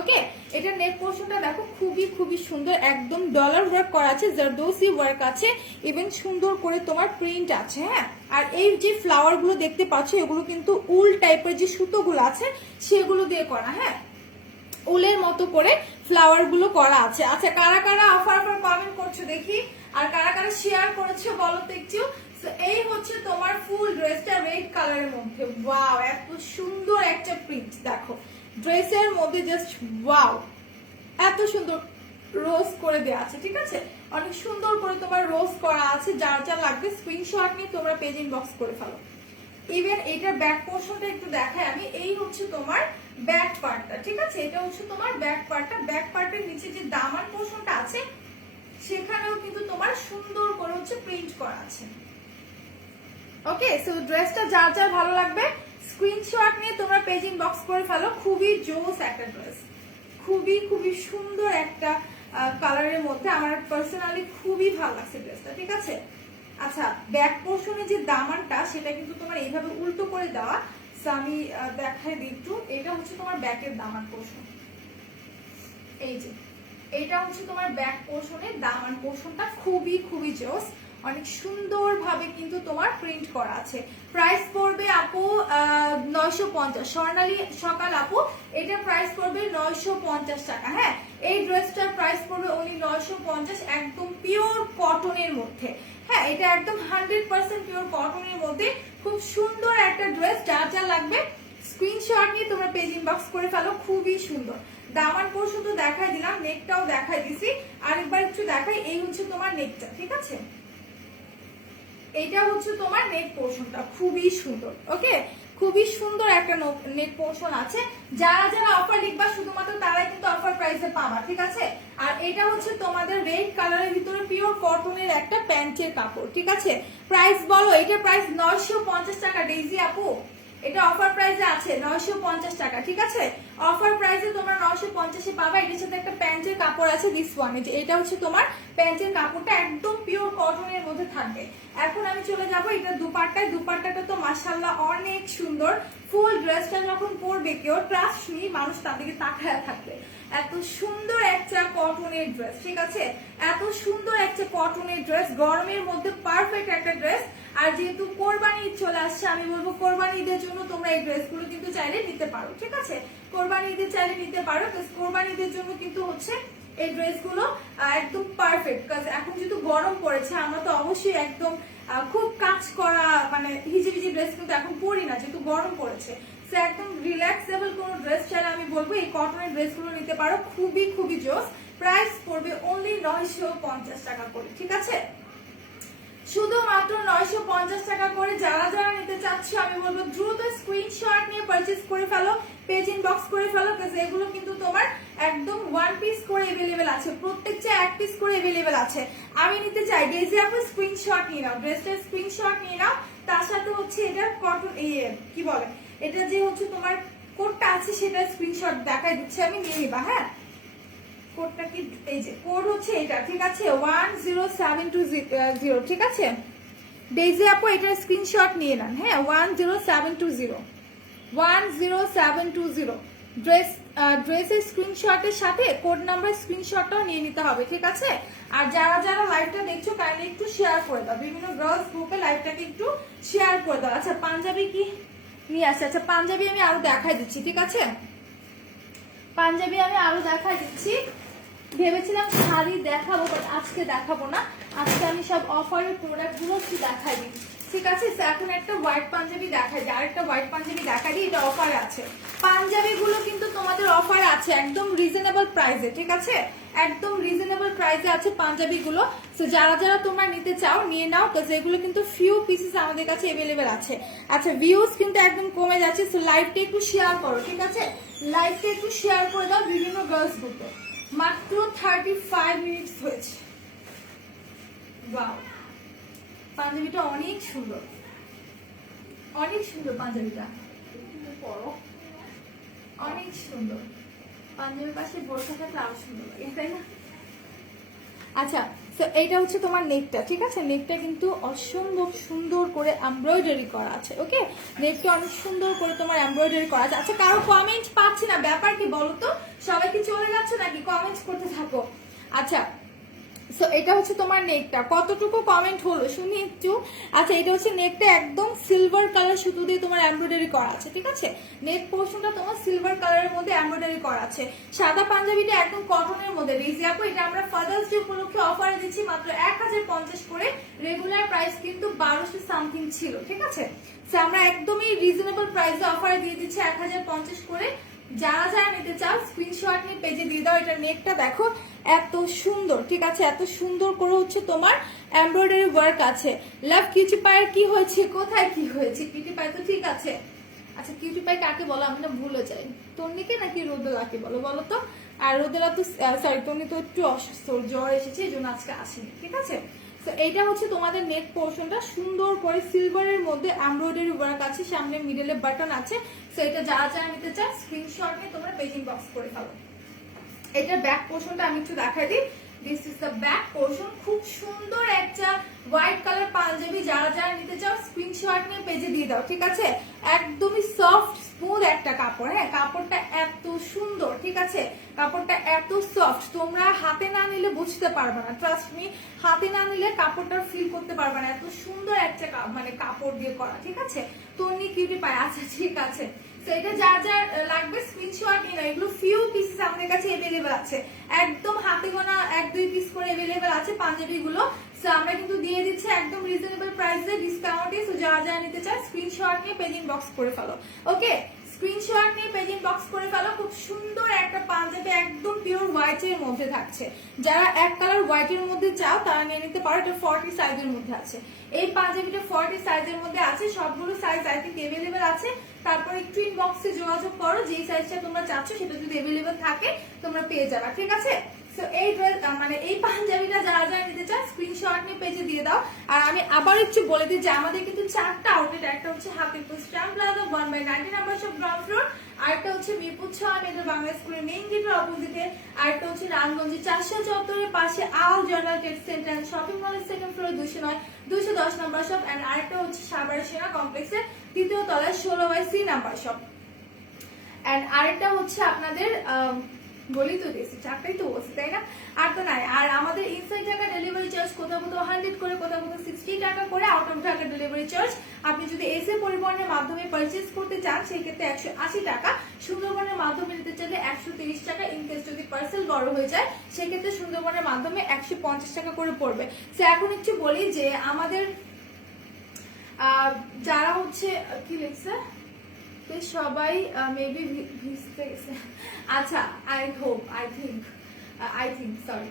ওকে। এটা নেক পোর্শনটা দেখো খুবই খুবই সুন্দর, একদম ডলার ওয়ার্ক করা আছে, জারদোসি ওয়ার্ক আছে, ইভেন সুন্দর করে তোমার প্রিন্ট আছে, হ্যাঁ। আর এই যে ফ্লাওয়ার গুলো দেখতে পাচ্ছ এগুলো কিন্তু উল টাইপের যে সুতোগুলো আছে সেগুলো দিয়ে করা, হ্যাঁ, উলের মতো করে ফ্লাওয়ার গুলো করা আছে। আচ্ছা, কারা কারা অফার কমেন্ট করছো দেখি, আর কারা কারা শেয়ার করেছো বলো তো একটু। এই হচ্ছে তোমার ফুল ড্রেসটা রেড কালারের মধ্যে, ওয়াও এত সুন্দর একটা প্রিন্ট দেখো ড্রেসের মধ্যে, জাস্ট ওয়াও এত সুন্দর রোজ করে দেওয়া আছে, ঠিক আছে, অনেক সুন্দর করে তোমার রোজ করা আছে। যার যা লাগবে স্ক্রিনশট নিয়ে তোমরা পেজ ইনবক্স করে ফেলো। ইভেন এটার ব্যাক পোর্শনটা একটু দেখাই আমি। এই হচ্ছে তোমার ব্যাক পার্টটা, ঠিক আছে, এটা হচ্ছে তোমার ব্যাক পার্টটা। ব্যাক পার্টের নিচে যে দামান পোর্শনটা আছে সেখানেও কিন্তু তোমার সুন্দর করে হচ্ছে প্রিন্ট করা আছে, ওকে। সো ড্রেসটা যার যার ভালো লাগবে স্ক্রিনশট নিয়ে তোমরা পেজ ইনবক্স করে ফেলো। খুবই জোস একটা ড্রেস, খুবই খুবই সুন্দর একটা কালারের মধ্যে, আমার পার্সোনালি খুবই ভালো লাগছে ড্রেসটা, ঠিক আছে। আচ্ছা, ব্যাক পোর্শনে যে দামানটা সেটা কিন্তু তোমার এইভাবে উল্টো করে দেওয়া। আমি দেখাই দিই একটু। এটা হচ্ছে তোমার ব্যাকের দামান পোর্শন, এই যে এটা হচ্ছে তোমার ব্যাক পোর্শনের দামান পোর্শনটা, খুবই খুবই জোস, অনেক সুন্দর ভাবে কিন্তু তোমার প্রিন্ট করা আছে। প্রাইস পড়বে আপু 950। স্বর্ণালী সকাল আপু, এটা প্রাইস পড়বে 950 টাকা, হ্যাঁ। এই ড্রেসটার প্রাইস পড়বে only 950, একদম পিওর কটনের মধ্যে, হ্যাঁ, এটা একদম 100% পিওর কটনের মধ্যে, খুব সুন্দর একটা ড্রেস। যার যা লাগবে স্ক্রিনশট নিয়ে তোমরা পেজ ইনবক্স করে ফেলো, খুবই সুন্দর। দামান পোর্শন তো দেখাই দিলাম, নেকটাও দেখাই দিছি, আরেকবার একটু দেখাই। এই হচ্ছে তোমার নেকটা, ঠিক আছে, এইটা হচ্ছে তোমার নেক পোর্শনটা, খুবই সুন্দর, ওকে, খুবই সুন্দর একটা নেক পোর্শন আছে। যারা যারা অফার লিখবা শুধুমাত্র তারাই কিন্তু অফার প্রাইসে পাবা, ঠিক আছে। আর এটা হচ্ছে তোমাদের রেড কালারের ভিতরে পিওর কটনের একটা প্যান্টের কাপড়, ঠিক আছে। প্রাইস বলো, এটা প্রাইস 950 টাকা ডেইজি আপু, এটা অফার প্রাইসে আছে 950 টাকা, ঠিক আছে। অফার প্রাইসে তোমরা 950 পাবা। এটার সাথে একটা প্যান্টের কাপড় আছে দিস ওয়ান, এটা হচ্ছে তোমার প্যান্টের কাপড়টা, একদম পিওর কটনের মধ্যে থাকবে। এখন আমি চলে যাব এটা দুপাট্টায়। দুপাট্টাটা তো মাশাআল্লাহ অনেক সুন্দর। ফুল ড্রেসটা যখন পরবে কেউ ট্রাস্ট মি মানুষ তাদেরকে তাকায় থাকবে, এত সুন্দর একটা কটনের ড্রেস, ঠিক আছে, এত সুন্দর একটা কটনের ড্রেস, গরমের মধ্যে পারফেক্ট একটা ড্রেস। আর যেহেতু কোরবানি ঈদ চলে আসছে, আমি বলবো কোরবানি ঈদের জন্য তোমরা এই ড্রেসগুলো কিন্তু চাইলে নিতে পারো, ঠিক আছে, কোরবানি ঈদের চাইলে নিতে পারো। কোরবানি ঈদের জন্য কিন্তু হচ্ছে এই ড্রেসগুলো একদম পারফেক্ট, কারণ এখন যেহেতু গরম পড়েছে আমরা তো অবশ্যই একদম খুব কাজ করা মানে হিজিবিজি ড্রেস কিন্তু এখন পরি না, যেহেতু গরম পড়েছে। সো একদম রিল্যাক্সেবল কোনো ড্রেস চাইলে আমি বলবো এই কটনের ড্রেসগুলো নিতে পারো, খুবই খুবই জোস। প্রাইস পড়বে অনলি 950 টাকা করে, ঠিক আছে, শুধুমাত্র 950 টাকা করে। যারা যারা নিতে চাচ্ছ আমি বলবো দ্রুত স্ক্রিনশট নিয়ে পারচেজ করে ফেলো, পেজ ইনবক্স করে ফেলো, কারণ এগুলো কিন্তু তোমার একদম 1 পিস করে अवेलेबल আছে, প্রত্যেকটা 1 পিস করে अवेलेबल আছে। আমি নিতে চাই ডেইজি আপু স্ক্রিনশট নিয়ে নাও, ড্রেসের স্ক্রিনশট নিয়ে নাও। তার সাথে হচ্ছে এটা কটন কি বলে এটা যে হচ্ছে তোমার কোডটা আছে সেটা স্ক্রিনশট দেখাই দিচ্ছি আমি, নিয়ে নিবা। হ্যাঁ কোডটা কি, এই যে কোড হচ্ছে এটা, ঠিক আছে 10720, ঠিক আছে ডেইজি আপু এটার স্ক্রিনশট নিয়ে নেন। হ্যাঁ 10720 ড্রেসের স্ক্রিনশটের সাথে কোড নাম্বার স্ক্রিনশটটাও নিয়ে নিতে হবে, ঠিক আছে। আর যারা যারা লাইভটা দেখছো কাইন্ডলি একটু শেয়ার করে দাও, বিভিন্ন গার্লস গ্রুপে লাইভটাকে একটু শেয়ার করে দাও। আচ্ছা পাঞ্জাবি কি নিয়ে আসছে, আচ্ছা পাঞ্জাবি আমি আরো দেখাই দিচ্ছি, ঠিক আছে পাঞ্জাবি আমি আরো দেখাই দিচ্ছি। ভেবেছিলাম শাড়ি দেখাবো বাট আজকে দেখাবো না, আজকে আমি সব অফারের প্রোডাক্ট গুলো একটু দেখাই দিই, ঠিক আছে। এখন একটা হোয়াইট পাঞ্জাবি দেখাই দিই, আরেকটা হোয়াইট পাঞ্জাবি দেখাই দিই, এটা অফার আছে। পাঞ্জাবি গুলো কিন্তু তোমাদের অফার আছে একদম রিজনেবল প্রাইসে, ঠিক আছে একদম রিজনেবল প্রাইসে আছে পাঞ্জাবি গুলো। তো যারা যারা তোমরা নিতে চাও নিয়ে নাও, কারণ এগুলো কিন্তু ফিউ পিসেস আমাদের কাছে अवेलेबल আছে। আচ্ছা ভিউজ কিন্তু একদম কমে যাচ্ছে, সো লাইভটা একটু শেয়ার করো, ঠিক আছে লাইভটা একটু শেয়ার করে দাও বিভিন্ন গার্লস গ্রুপে। মাত্র 35 মিনিট হয়েছে। ওয়াও পাঞ্জাবিটা অনেক সুন্দর, অনেক সুন্দর পাঞ্জাবিটা, পরো অনেক সুন্দর। পাঞ্জাবির পাশে বোরখা থাকলে আরো সুন্দর লাগে, তাই না? আচ্ছা তো এইটা হচ্ছে তোমার নেকটা, ঠিক আছে নেকটা কিন্তু অসম্ভব সুন্দর করে এমব্রয়ডারি করা আছে। ওকে নেকটা অনেক সুন্দর করে তোমার এমব্রয়ডারি করা আছে। আচ্ছা কারো কমেন্ট পাচ্ছি না, ব্যাপার কি বলো তো, সবাই কি চলে যাচ্ছে নাকি? কমেন্ট করতে থাকো। আচ্ছা সো এটা হচ্ছে তোমার নেকটা, কতটুকু কমেন্ট হলো শুনি একটু। আচ্ছা এটা হচ্ছে নেকটা একদম সিলভার কালার সুতো দিয়ে তোমার এমব্রয়ডারি করা আছে, ঠিক আছে নেক পোর্শনটা তোমার সিলভার কালারের মধ্যে এমব্রয়ডারি করা আছে। সাদা পাঞ্জাবিটা একদম কটনের মধ্যে। রিজি আপু এটা আমরা ফাদার্স ডে উপলক্ষে অফারে দিচ্ছি মাত্র 1050 করে, রেগুলার প্রাইস কিন্তু 1200 সামথিং ছিল, ঠিক আছে সো আমরা একদমই রিজনেবল প্রাইসে অফারে দিয়ে দিচ্ছি 1050 করে। যারা যারা নিতে চাও স্ক্রিনশট নিয়ে পেজে দিয়ে দাও। এটা নেকটা দেখো এত সুন্দর, ঠিক আছে এত সুন্দর করে হচ্ছে তোমার এমব্রয়ডারি ওয়ার্ক আছে। লাভ কিউটি পায়ের কি হয়েছে, কোথায় কি হয়েছে? কিউটি পাই তো ঠিক আছে। আচ্ছা কিউটি পাই কাকে বলো আমি না ভুলে যাই, তন্নিকে নাকি রোদেলাকে বলো বলো তো? আর রোদেলা তো সরি তন্নি তো একটু অসুস্থ, জ্বর এসেছে এই জন্য আজকে আসেনি, ঠিক আছে। তো এইটা হচ্ছে তোমাদের নেক পোর্শনটা, সুন্দর করে সিলভারের মধ্যে এমব্রয়ডারি ওয়ার্ক আছে, সামনে মিডলে বাটন আছে। তো এটা যারা যারা নিতে চায় স্ক্রিনশট নিয়ে তোমরা পেজিং বক্স করে ফেলো। এটার ব্যাক পোর্শনটা আমি একটু দেখাই দিই। This is the back portion, খুব সুন্দর একটা হোয়াইট কালার পাঞ্জাবি। যারা যারা নিতে চাও স্ক্রিনশট নিয়ে পেজে দিয়ে দাও, ঠিক আছে একদমই সফট স্মুথ একটা কাপড়। হ্যাঁ কাপড়টা এত সুন্দর, ঠিক আছে কাপড়টা এত সফট, তোমরা হাতে না নিলে বুঝতে পারবে না, ট্রাস্ট মি হাতে না নিলে কাপড়টা ফিল করতে পারবে না, এত সুন্দর একটা মানে কাপড় দিয়ে করা, ঠিক আছে তন্নি কিউটি পায়। আচ্ছা ঠিক আছে এটা যা যা লাগবে স্ক্রিনশট নিয়ে নাও, এগুলো ফিউ পিসেস আমাদের কাছে अवेलेबल আছে, একদম হাতে গোনা 1-2 পিস করে अवेलेबल আছে পাঞ্জাবি গুলো। সো আমরা কিন্তু দিয়ে দিচ্ছি একদম রিজনেবল প্রাইসে ডিসকাউন্টে। সো যারা যারা নিতে চায় স্ক্রিনশট নিয়ে পেজিং বক্স করে ফেলো। ওকে স্ক্রিনশট নিয়ে পেজিং বক্স করে ফেলো। খুব সুন্দর একটা পাঞ্জাবি একদম পিওর হোয়াইট এর মধ্যে থাকছে, যারা এক কালার হোয়াইট এর মধ্যে চাও তারা নিয়ে নিতে পারো। এটা 40 সাইজের মধ্যে আছে, এই পাঞ্জাবিটা 40 সাইজের মধ্যে আছে, সবগুলো সাইজ আই থিংক अवेलेबल আছে। তারপর একটু ইনবক্সে যোগাযোগ করো, যেই সাইজটা তোমরা চাচ্ছ সেটা যদি अवेलेबल থাকে তোমরা পেয়ে যাবে, ঠিক আছে। সো এই ড্রেস মানে এই পাঞ্জাবিটা যারা যারা নিতে চায় স্ক্রিনশট নিয়ে পেজে দিয়ে দাও। আর আমি আবার একটু বলে দিই যে আমাদের কিন্তু 4টা আউটলেট, একটা হচ্ছে Hatipur stamp plaza 1/90 number shop ground floor, আরেকটা হচ্ছে মিরপুর 6 মেডেল বাংলা স্কুলের মেইন গেটের অপোজিটে, আরেকটা হচ্ছে রাজগঞ্জে 400 চত্বরের পাশে Al General Trade Centre and Shopping মলের সেকেন্ড ফ্লোরে 210 নাম্বার শপ, এন্ড আরেকটা হচ্ছে সাভার সেনা কমপ্লেক্সের 3য় তলায় 16/C নাম্বার শপ। এন্ড আরেকটা হচ্ছে আপনাদের বলি তো দিয়েছি 4টাই তো বলছি তাই না, আর তো নাই। আর আমাদের ইনসাইড ঢাকা ডেলিভারি চার্জ কোথাও কোথাও 100 করে, কোথাও কোথাও 60 টাকা করে, out of Dhaka delivery charge. আপনি যদি এসে পরিবহনের মাধ্যমে পারচেজ করতে চান সেই ক্ষেত্রে 180 টাকা, সুন্দরবনের মাধ্যমে নিতে চাইলে 130 টাকা। ইনকেস যদি পার্সেল বড় হয়ে যায় সেক্ষেত্রে সুন্দরবনের মাধ্যমে 150 টাকা করে পড়বে। তো এখন একটু বলি যে আমাদের যারা হচ্ছে কি লিখছে সবাই মেবি ভিজতে গেছে। আচ্ছা আই থিঙ্ক সরি।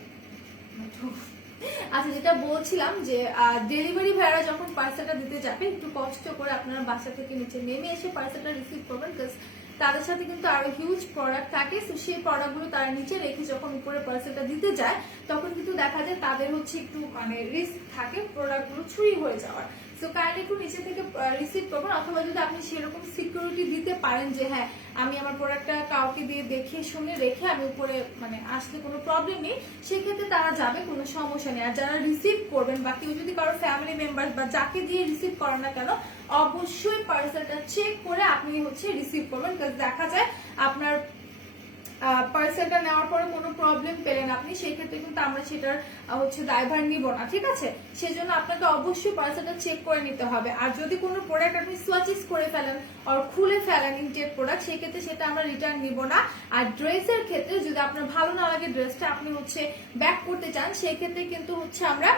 আচ্ছা যেটা বলছিলাম যে ডেলিভারি ভাইরা যখন পার্সেলটা দিতে যাবে একটু কষ্ট করে আপনারা বাসা থেকে নিচে নেমে এসে পার্সেলটা রিসিভ করবেন, তাদের সাথে কিন্তু আরো হিউজ প্রোডাক্ট থাকে। তো সেই প্রোডাক্টগুলো তারা নিচে রেখে যখন উপরে পার্সেলটা দিতে যায় তখন কিন্তু দেখা যায় তাদের হচ্ছে একটু মানে রিস্ক থাকে প্রোডাক্টগুলো চুরি হয়ে যাওয়ার। সো কাইন্ডলি একটু নিচে থেকে রিসিভ করবেন, অথবা যদি আপনি সেরকম সিকিউরিটি দিতে পারেন যে হ্যাঁ আমি আমার প্রোডাক্টটা কাউকে দিয়ে দেখে শুনে রেখে আমি উপরে মানে আসলে কোনো প্রবলেম নেই, সেক্ষেত্রে তারা যাবে, কোনো সমস্যা নেই। আর যারা রিসিভ করবেন বা কেউ যদি কারো ফ্যামিলি মেম্বার বা যাকে দিয়ে রিসিভ করেন না কেন অবশ্যই পার্সেলটা চেক করে আপনি হচ্ছে রিসিভ করবেন। কারণ দেখা যায় আপনার পার্সেলটা নেওয়ার পরে কোনো প্রবলেম পেলেন আপনি, সেই ক্ষেত্রে কিন্তু আমরা সেটার হচ্ছে দায়ভার নিব না, ঠিক আছে? সেজন্য আপনাকে অবশ্যই পার্সেলটা চেক করে নিতে হবে। আর যদি কোনো প্রোডাক্ট আপনি সোয়াচিস করে ফেলেন আর খুলে ফেলেন ইনটেক প্রোডাক্ট, সেই ক্ষেত্রে সেটা আমরা রিটার্ন নিব না। আর ড্রেসের ক্ষেত্রে যদি আপনার ভালো না লাগে ড্রেসটা আপনি হচ্ছে ব্যাক করতে চান, সেই ক্ষেত্রে কিন্তু হচ্ছে আমরা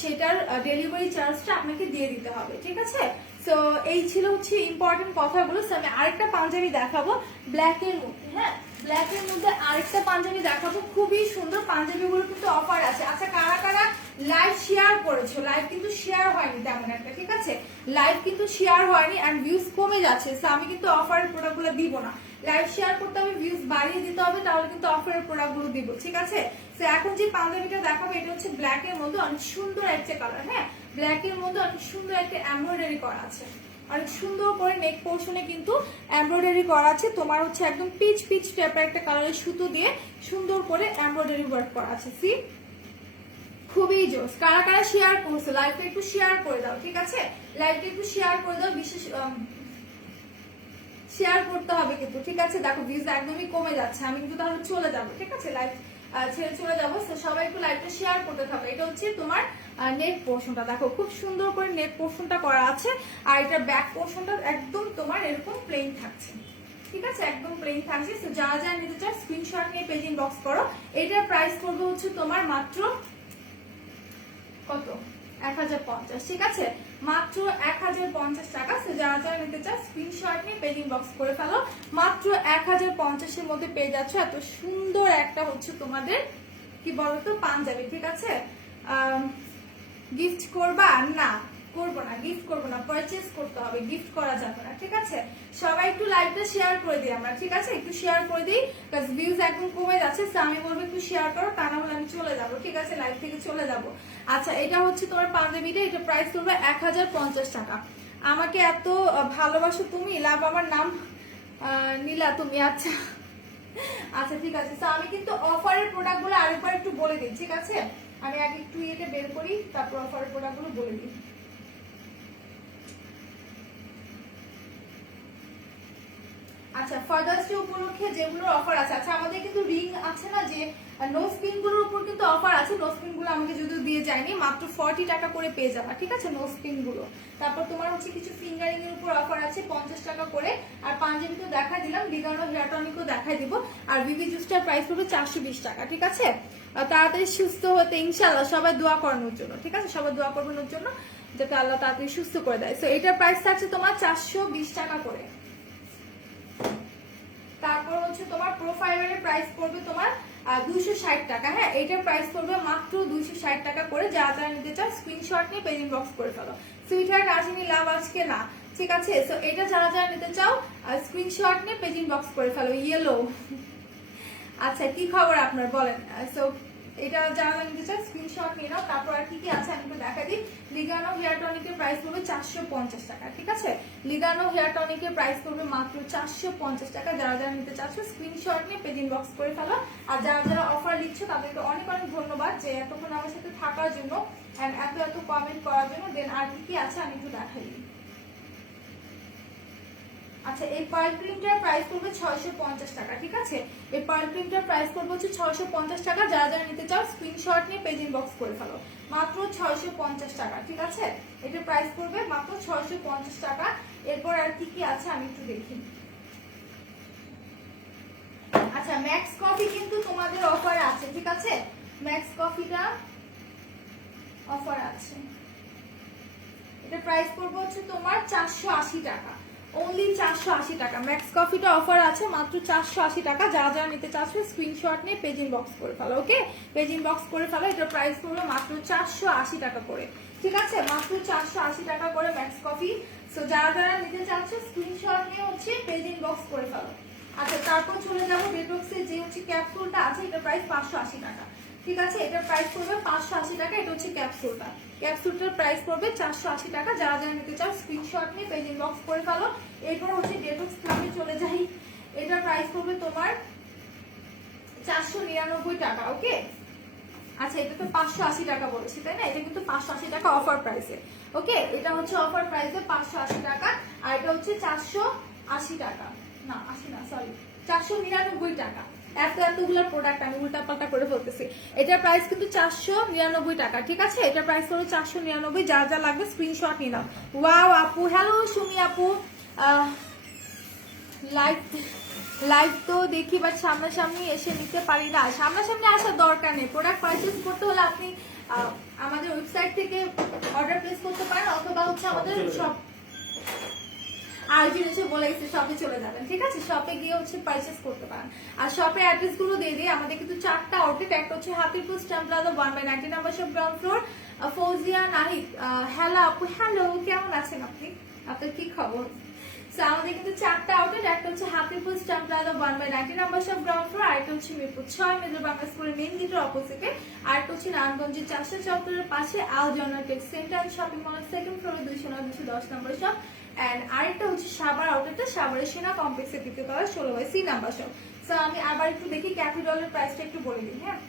সেটার ডেলিভারি চার্জটা আপনাকে দিয়ে দিতে হবে, ঠিক আছে? সো এই ছিল হচ্ছে ইম্পর্টেন্ট কথাগুলো। আমি আরেকটা পাঞ্জাবি দেখাবো ব্ল্যাক এর মধ্যে, হ্যাঁ ব্ল্যাক এর মধ্যে আরেকটা পাঞ্জাবি দেখাবো, খুবই সুন্দর পাঞ্জাবিগুলো কিন্তু অফার আছে। আচ্ছা কারা কারা লাইভ শেয়ার করেছো? লাইভ কিন্তু শেয়ার হয়নি তেমন একটা, ঠিক আছে? লাইভ কিন্তু শেয়ার হয়নি এন্ড ভিউজ কমে যাচ্ছে। সো আমি কিন্তু অফারের প্রোডাক্টগুলো দিব না, লাইভ শেয়ার করতে হবে, ভিউজ বাড়িয়ে দিতে হবে, তাহলে কিন্তু অফারের প্রোডাক্টগুলো দিব, ঠিক আছে? তো এখন যে পাঞ্জাবিটা দেখাবো এটা হচ্ছে ব্ল্যাক এর মধ্যে অনেক সুন্দর একটা কালার, হ্যাঁ ব্ল্যাক এর মধ্যে অনেক সুন্দর একটা এমব্রয়ডারি করা আছে, অনেক সুন্দর করে নেক পোর্শনে কিন্তু এমব্রয়ডারি করা আছে। তোমার হচ্ছে একদম পিচ পিচ টাইপের একটা কালারের সুতো দিয়ে সুন্দর করে এমব্রয়ডারি ওয়ার্ক করা আছে। সি খুবই জোস। কারা কারা শেয়ার করছো লাইভটা একটু শেয়ার করে দাও, ঠিক আছে? লাইভটা একটু শেয়ার করে দাও, বিশেষ শেয়ার করতে হবে কিন্তু, ঠিক আছে? দেখো ভিউজ একদমই কমে যাচ্ছে, আমি কিন্তু তাহলে চলে যাবো, ঠিক আছে? লাইভ ছেড়ে চলে যাবো। সবাই একটু লাইভটা শেয়ার করতে থাকো। এটা হচ্ছে তোমার নেক পোর্শনটা, দেখো খুব সুন্দর করে নেক পোর্শনটা করা আছে। আর এটার ব্যাক পোর্শনটা একদম তোমার এরকম প্লেন থাকছে, ঠিক আছে? একদম প্লেন থাকছে। তো যারা যারা নিতে চাও স্ক্রিনশট নিয়ে পেজ ইনবক্স করো। এটার প্রাইস পড়বে হচ্ছে তোমার মাত্র কত 1050, ঠিক আছে? মাত্র 1050 টাকা। যারা যারা নিতে চাও স্ক্রিনশট নিয়ে পেজ ইনবক্স করে ফেলো। মাত্র 1050 এর মধ্যে পেয়ে যাচ্ছ এত সুন্দর একটা হচ্ছে তোমাদের কি বলতো পাঞ্জাবি, ঠিক আছে? গিফট করবা? না করবো না, গিফট করবো না, পারচেজ করতে হবে, গিফট করা যাবে না, ঠিক আছে? সবাই একটু লাইভটা শেয়ার করে দিই আমরা, ঠিক আছে? একটু শেয়ার করে দিই, কারণ ভিউজ একদম কমে যাচ্ছে। আমি বলবো একটু শেয়ার করো, তা না হলে আমি চলে যাবো, ঠিক আছে? লাইভ থেকে চলে যাবো। আচ্ছা এটা হচ্ছে তোমার পাঞ্জাবিটা, এটা প্রাইস করবে 1050 টাকা। আমাকে এত ভালোবাসো তুমি, লাভ আমার নাম নীলা তুমি, আচ্ছা আচ্ছা ঠিক আছে। তো আমি কিন্তু অফারের প্রোডাক্টগুলো আরেকবার একটু বলে দিই, ঠিক আছে? আমি আগে একটু এটা বের করি, তারপর অফারের প্রোডাক্টগুলো বলে দিই। আচ্ছা ফাদার্স ডে উপলক্ষে যেগুলোর অফার আছে, আচ্ছা আমাদের কিন্তু রিং আছে না, যে নোজ পিন গুলোর উপর কিন্তু অফার আছে। নোজ পিন গুলো আমাকে যদিও দিয়ে যায়নি, মাত্র 40 টাকা করে পেয়ে যাবা, ঠিক আছে? নোজ পিন গুলো। তারপর তোমার হচ্ছে কিছু ফিঙ্গারিং এর উপর অফার আছে 50 টাকা করে। আর পাঞ্জাবি তো দেখাই দিলাম, বিগানো হেয়ার টনিকও দেখাই দিব। আর বিবি জুসটার প্রাইস পড়বে 420 টাকা, ঠিক আছে? তাড়াতাড়ি সুস্থ হতে ইনশাআল্লাহ সবাই দোয়া করানোর জন্য, ঠিক আছে? সবাই দোয়া করবার জন্য যাতে আল্লাহ তাড়াতাড়ি সুস্থ করে দেয়। সো এটার প্রাইস থাকছে তোমার 420 টাকা করে। তারপর হচ্ছে তোমার প্রোফাইলের প্রাইস পড়বে তোমার 260 টাকা, হ্যাঁ এটার প্রাইস পড়বে মাত্র 260 টাকা করে। যারা যারা নিতে চাও স্ক্রিনশট নিয়ে পেজ ইনবক্স করে ফেলো। সুইটহার্ট আসেনি লাভ আজকে না, ঠিক আছে? সো এটা যারা যারা নিতে চাও স্ক্রিনশট নিয়ে পেজ ইনবক্স করে ফেলো। ইয়েলো আচ্ছা কি খবর আপনার বলেন? সো এটা যারা নিতে চাও স্ক্রিনশট নিয়ে নাও। তারপর আর কি কি আছে আমি একটু দেখা দিই। লিগানো হেয়ার টনিকের প্রাইস পড়বে 450 টাকা, ঠিক আছে? লিগানো হেয়ার টনিকের প্রাইস পড়বে মাত্র 450 টাকা। যারা যারা নিতে চাচ্ছ স্ক্রিনশট নিয়ে পেজ ইনবক্স করে ফেলো। আর যারা যারা অফার দিচ্ছ তাদেরকে অনেক অনেক ধন্যবাদ যে এতক্ষণ আমার সাথে থাকার জন্য এন্ড এত এত কমেন্ট করার জন্য। দেন আর কি কি আছে আমি একটু দেখাই দিই। আচ্ছা এই পার্ল প্রিন্টার প্রাইস পড়বে 650 টাকা, ঠিক আছে? এই পার্ল প্রিন্টার প্রাইস পড়বে হচ্ছে 650 টাকা। যারা যারা নিতে চাও স্ক্রিনশট নিয়ে পেজ ইনবক্স করে ফেলো। মাত্র 650 টাকা, ঠিক আছে? এটার প্রাইস পড়বে মাত্র 650 টাকা। এরপর আর কি কি আছে আমি একটু দেখি। আচ্ছা ম্যাক্স কফি কিন্তু তোমাদের অফার আছে, ঠিক আছে? ম্যাক্স কফিটা অফার আছে, এটা প্রাইস পড়বে হচ্ছে তোমার 480 টাকা। অনলি 480 টাকা। ম্যাক্স কফিটা অফার আছে মাত্র 480 টাকা। যারা যারা নিতে চাচ্ছে স্ক্রিনশট নিয়ে পেজ ইনবক্স করে ফেলো। ওকে, পেজ ইনবক্স করে ফেলো। এটার প্রাইস পড়বে মাত্র 480 টাকা করে, ঠিক আছে? মাত্র 480 টাকা করে ম্যাক্স কফি। সো যারা যারা নিতে চাচ্ছে স্ক্রিনশট নিয়ে হচ্ছে পেজ ইনবক্স করে ফেলো। আচ্ছা, তারপর চলে যাবো ডেটক্সের যে হচ্ছে ক্যাপসুলটা আছে, এটা প্রাইস 580 টাকা, ঠিক আছে? এটার প্রাইস পড়বে 580 টাকা। এটা হচ্ছে ক্যাপসুলটা, ক্যাপসুলটার প্রাইস পড়বে 480 টাকা। যারা যারা নিতে চাও স্ক্রিনশট নিয়ে পেজ ইনবক্স করে ফেলো। এরপর হচ্ছে ডেটক্স ক্লাবে চলে যাই, এটার প্রাইস পড়বে তোমার 499 টাকা। ওকে, আচ্ছা, এটা তো 580 টাকা বলেছি তাই না? এটা কিন্তু 580 টাকা অফার প্রাইসে। ওকে, এটা হচ্ছে অফার প্রাইসে 580 টাকা, আর এটা হচ্ছে 480 টাকা, না 80 না, সরি 499 টাকা। এতগুলো প্রোডাক্ট আমি উল্টাপাল্টা করে ফেলতেছি। এটার প্রাইস কিন্তু 499 টাকা, ঠিক আছে? এটার প্রাইস হলো 499। যা যা লাগবে স্ক্রিনশট নিয়ে নাও। ওয়াও আপু, হ্যালো সুমি আপু, লাইভ তো দেখি বাট সামনাসামনি এসে নিতে পারি না। সামনাসামনি আসার দরকার নেই। প্রোডাক্ট পারচেজ করতে হলে আপনি আমাদের ওয়েবসাইট থেকে অর্ডার প্লেস করতে পারেন, অথবা হচ্ছে আমাদের শপ আয়োজন এসে বলে গেছে শপে চলে যাবেন, ঠিক আছে? শপে গিয়ে হচ্ছে পারচেজ করতে পারেন। আর শপের অ্যাড্রেস গুলো দিয়ে দিই। আমাদের কিন্তু 4টা আউটলেট। একটা হচ্ছে Hatirpul stamp plaza 1/90 number shop, ground floor. Fouzia Nahid, hello আপু, হ্যালো, কেমন আছেন আপনি? আপনার কি খবর? আমাদের কিন্তু 4টা আউটলেট। একটা হচ্ছে Hatirpul stamp plaza 1/90 number shop, ground floor. আরেকটা হচ্ছে মিরপুর 6 মিডল বাংলা স্কুলের মেইন গেটের অপোজিটে। আরেকটা হচ্ছে নারায়ণগঞ্জের 400 চত্বরের পাশে আল জর্নাল টেক্স সেন্টার শপিং মলের সেকেন্ড ফ্লোরে 209-210 নাম্বার শপ। এন্ড আরেকটা হচ্ছে সাভার আউটলেটে, সাভারের সেনা কমপ্লেক্সের দ্বিতীয় তলায় 16/C নাম্বার শপ। সো আমি আবার একটু দেখি ক্যাফে ডলের প্রাইসটা একটু বলে দিই। হ্যাঁ,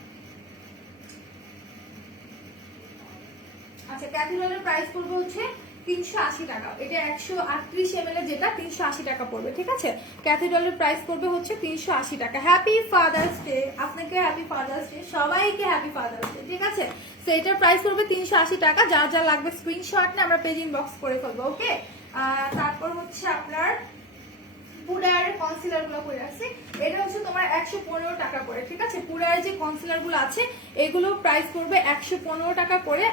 আচ্ছা, ক্যাফে ডলের প্রাইস পড়বে হচ্ছে 380 টাকা। এটা 138 ml এর, যেটা 380 টাকা পড়বে, ঠিক আছে? ক্যাথিড্রালের প্রাইস পড়বে হচ্ছে 380 টাকা। হ্যাপি ফাদার্স ডে আপনাকে, হ্যাপি ফাদার্স ডে সবাইকে, হ্যাপি ফাদার্স ডে, ঠিক আছে? সো এটার প্রাইস পড়বে 380 টাকা। যা যা লাগবে স্ক্রিনশট নিয়ে আমরা পেজ ইনবক্স করে ফেলবো। ওকে, তারপর হচ্ছে আপনার পুরার কনসিলার গুলো করে রাখছি। এটা হচ্ছে তোমার 115 টাকা করে, ঠিক আছে? পুরার যে কনসিলার গুলো আছে এগুলো প্রাইস করবে 115 টাকা করে।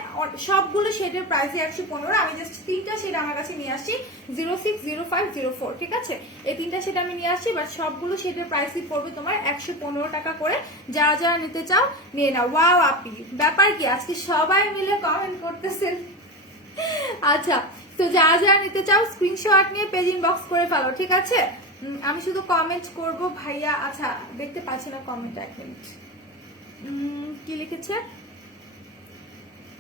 সবগুলো শেডের প্রাইস 115। আমি জাস্ট 3টা শেড আমার কাছে নিয়ে আসছি, 06, 05, 04, ঠিক আছে? এই 3টা শেড আমি নিয়ে আসছি, বাট সবগুলো শেডের প্রাইসই পড়বে তোমার 115 টাকা করে। যারা যারা নিতে চাও নিয়ে নাও। ওয়াও আপি, ব্যাপার কি আজকে সবাই মিলে কমেন্ট করতেছেন। আচ্ছা, তো যারা যারা নিতে চাও স্ক্রিনশট নিয়ে পেজ ইনবক্স করে ফেলো, ঠিক আছে? আমি শুধু কমেন্ট করব ভাইয়া। আচ্ছা, দেখতে পাচ্ছি না কমেন্ট, এক মিনিট। কি লিখেছে?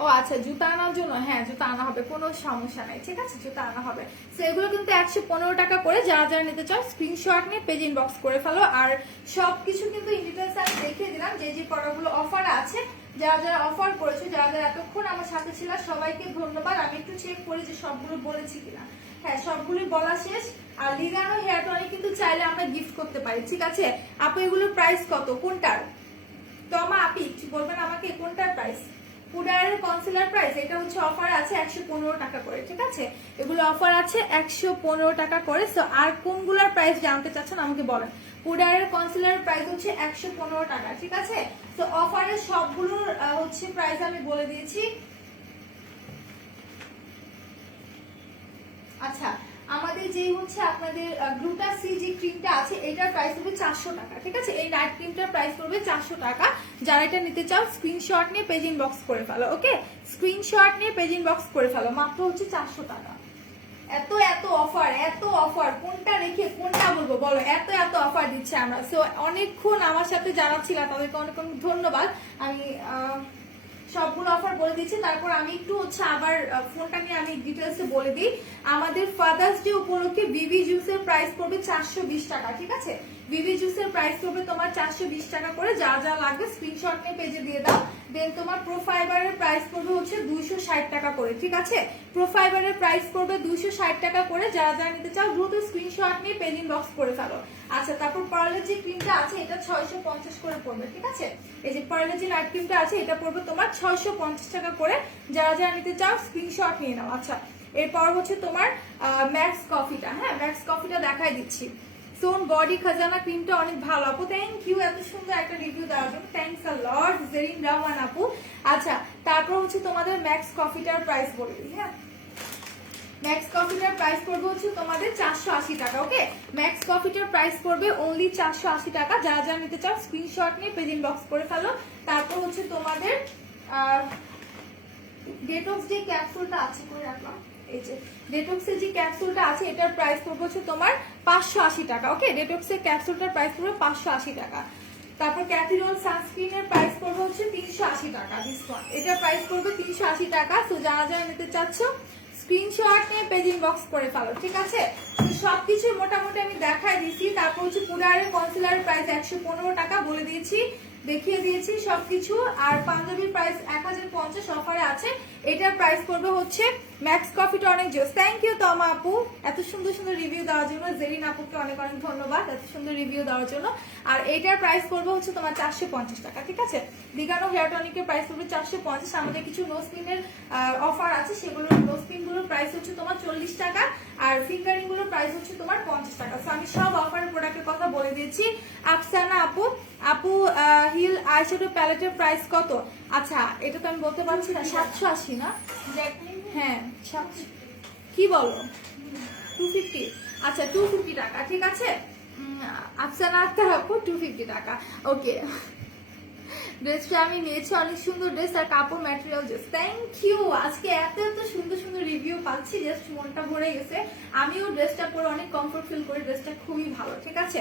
ও আচ্ছা, জুতা আনার জন্য। হ্যাঁ, জুতা আনা হবে, কোনো সমস্যা নাই, ঠিক আছে? জুতা আনা হবে। সো এগুলো কিন্তু 115 টাকা করে। যারা যারা নিতে চাও স্ক্রিনশট নিয়ে পেজ ইনবক্স করে ফেলো। আর সবকিছু কিন্তু ইন ডিটেইলস আমি দেখিয়ে দিলাম, যে যে প্রোডাক্টগুলো অফার আছে। যারা যারা অফার করেছে, যারা যারা এতক্ষণ আমার সাথে ছিল, সবাইকে ধন্যবাদ। আমি একটু চেক করি যে সবগুলো বলেছি কিনা। হ্যাঁ, সবগুলোই বলা শেষ। আর লিগানো হেয়ার টনিক কিন্তু চাইলে আমরা গিফট করতে পারি, ঠিক আছে? আপু এগুলোর প্রাইস কত, কোনটার? তমা আপি বলবেন আমাকে কোনটার প্রাইস? পুডারের কনসিলার প্রাইস এটা হচ্ছে অফার আছে 115 টাকা করে, ঠিক আছে? এগুলো অফার আছে 115 টাকা করে। সো আর কোনগুলোর প্রাইস জানতে চাচ্ছেন আমাকে বলেন। পুডারের কনসিলার প্রাইস হচ্ছে 115 টাকা, ঠিক আছে? তো অফারের সবগুলোর হচ্ছে প্রাইস আমি বলে দিয়েছি। আচ্ছা, আমাদের যে হচ্ছে আপনাদের গ্লুটাসি যে ক্রিমটা আছে এটার প্রাইস হবে 400 টাকা, ঠিক আছে? এই নাইট ক্রিমটার প্রাইস পড়বে 400 টাকা। যারা এটা নিতে চাও স্ক্রিনশট নিয়ে পেজ ইনবক্স করে ফেলো। ওকে, স্ক্রিনশট নিয়ে পেজ ইনবক্স করে ফেলো। মাত্র হচ্ছে 400 টাকা। এত এত অফার, এত অফার, কোনটা রেখে কোনটা বলবো বলো? এত এত অফার দিচ্ছে আমরা। সো অনেকক্ষণ আমার সাথে যারা ছিল তাদেরকে অনেক অনেক ধন্যবাদ। আমি সবগুলো অফার বলে দিচ্ছি। তারপর আমি একটু হচ্ছে আবার ফোনটা নিয়ে আমি ডিটেলসে বলে দিই। আমাদের ফাদার্স ডে উপলক্ষে বিবি জুসের প্রাইস পড়বে 420 টাকা, ঠিক আছে? বিবি জুসের প্রাইস পড়বে তোমার 420 টাকা করে। যা যা লাগবে স্ক্রিনশট নিয়ে পেজে দিয়ে দাও। দেন তোমার প্রোফাইবারের প্রাইস পড়বে হচ্ছে 260 টাকা করে, ঠিক আছে? প্রোফাইবারের প্রাইস পড়বে 260 টাকা করে। যারা যারা নিতে চাও দ্রুত স্ক্রিনশট নিয়ে পেজ ইনবক্স করে ফেলো। আচ্ছা, তারপর পার্লের যে ক্রিমটা আছে এটা 650 করে পড়বে, ঠিক আছে? এই যে পার্লের যে নাইট ক্রিমটা আছে এটা পড়বে তোমার 650 টাকা করে। যারা যারা নিতে চাও স্ক্রিনশট নিয়ে নাও। আচ্ছা, এরপর হচ্ছে তোমার ম্যাক্স কফিটা। হ্যাঁ, ম্যাক্স কফিটা দেখাই দিচ্ছি। সোন বডি খাজানা ক্রিমটা অনেক ভালো আপু, থ্যাংক ইউ এত সুন্দর একটা রিভিউ দেওয়ার জন্য, থ্যাংকস আ লট জেরিন রহমান আপু। আচ্ছা, তারপর হচ্ছে তোমাদের ম্যাক্স কফিটার প্রাইস বলে দিই। হ্যাঁ, ম্যাক্স কফিটার প্রাইস পড়বে হচ্ছে তোমাদের 480 টাকা। ওকে, ম্যাক্স কফিটার প্রাইস পড়বে অনলি 480 টাকা। যারা যারা নিতে চাও স্ক্রিনশট নিয়ে পেজ ইনবক্স করে ফেলো। তারপর হচ্ছে তোমাদের ডেটক্স যে ক্যাপসুলটা আছে করে রাখলাম, এই যে ডেটক্সের যে ক্যাপসুলটা আছে এটার প্রাইস পড়বে হচ্ছে তোমার 580 টাকা। ওকে, ডেটক্সের ক্যাপসুলটার প্রাইস পড়বে 580 টাকা। তারপর ক্যাথিরল সানস্ক্রিনের প্রাইস পড়বে হচ্ছে 380 টাকা। ডিসকাউন্ট এটার প্রাইস পড়বে 380 টাকা। তো যারা যারা নিতে চাচ্ছ স্ক্রিনশট নিয়ে পেজ ইনবক্স করে ফেলো, ঠিক আছে? তো সবকিছু মোটামুটি আমি দেখাই দিয়েছি। তারপর হচ্ছে পুরারের কনসিলারের প্রাইস 115 টাকা বলে দিয়েছি, দেখিয়ে দিয়েছি সবকিছু। আর পাঞ্জাবির প্রাইস 1050 অফারে আছে। এটার প্রাইস পড়বে হচ্ছে max coffee tonic juice. Thank you Toma আপু এত সুন্দর সুন্দর রিভিউ দেওয়ার জন্য। জেরিন আপুকে অনেক অনেক ধন্যবাদ এত সুন্দর রিভিউ দেওয়ার জন্য। আর এটার প্রাইস পড়বে হচ্ছে তোমার 450 টাকা, ঠিক আছে? দিগানো হেয়ার টনিকের প্রাইস পড়বে 450। আমাদের কিছু নো স্পিনের অফার আছে, সেগুলো নো স্পিন গুলোর প্রাইস হচ্ছে তোমার 40 টাকা, আর ফিঙ্গারিং গুলোর প্রাইস হচ্ছে তোমার 50 টাকা। তো আমি সব অফারের প্রোডাক্টের কথা বলে দিয়েছি। আফসানা আপু, আপু হিল আইশ্যাডো প্যালেটের প্রাইস কত? আচ্ছা এটা তো আমি বলতে পারছি না। 780 না? হ্যাঁ 700। কি বলো 250? আচ্ছা 250 টাকা, ঠিক আছে। আফসানা আক্তার আপু 250 টাকা। ওকে, ড্রেসটা আমি নিয়েছি, অনেক সুন্দর ড্রেস আর কাপড় ম্যাটেরিয়াল জাস্ট থ্যাংক ইউ। আজকে এত এত সুন্দর সুন্দর রিভিউ পাচ্ছি, জাস্ট মনটা ভরে গেছে। আমিও ড্রেসটা পরে অনেক কমফোর্ট ফিল করি, ড্রেসটা খুবই ভালো, ঠিক আছে?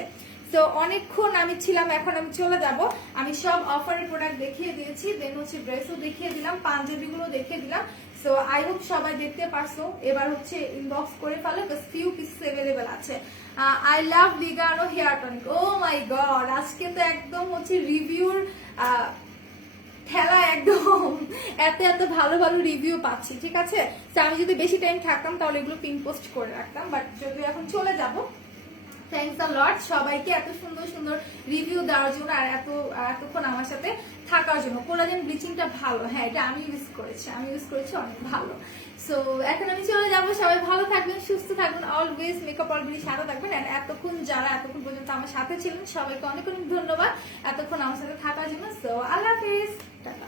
তো অনেকক্ষণ আমি ছিলাম, এখন আমি চলে যাব। আমি সব অফারের প্রোডাক্ট দেখিয়ে দিয়েছি, দেন হচ্ছে ড্রেসও দেখিয়ে দিলাম, পাঞ্জাবিগুলো দেখিয়ে দিলাম। সো আই হোপ সবাই দেখতে পারছো। এবার হচ্ছে ইনবক্স করে ফেলো, জাস্ট ফিউ পিস अवेलेबल আছে। আই লাভ লিগানো hair tonic. Oh my God, আজকে তো একদম হচ্ছে রিভিউর খেলা, একদম এত এত ভালো ভালো রিভিউ পাচ্ছি, ঠিক আছে? তো আমি যদি বেশি টাইম থাকতাম তাহলে এগুলো পিন পোস্ট করে রাখতাম, বাট যদি এখন চলে যাব। থ্যাংকস আ লট সবাইকে এত সুন্দর সুন্দর রিভিউ দেওয়ার জন্য আর এতক্ষণ আমার সাথে থাকার জন্য। কোলাজেন ব্লিচিংটা ভালো, হ্যাঁ এটা আমি ইউজ করেছি, অনেক ভালো। সো এখন আমি চলে যাবো। সবাই ভালো থাকবেন, সুস্থ থাকবেন, অলওয়েজ মেকআপ অলগুলির সাথে থাকবেন। আর এতক্ষণ পর্যন্ত আমার সাথে ছিলেন সবাইকে অনেক অনেক ধন্যবাদ এতক্ষণ আমার সাথে থাকার জন্য। সো আল্লাহ হাফিজ, টাটা।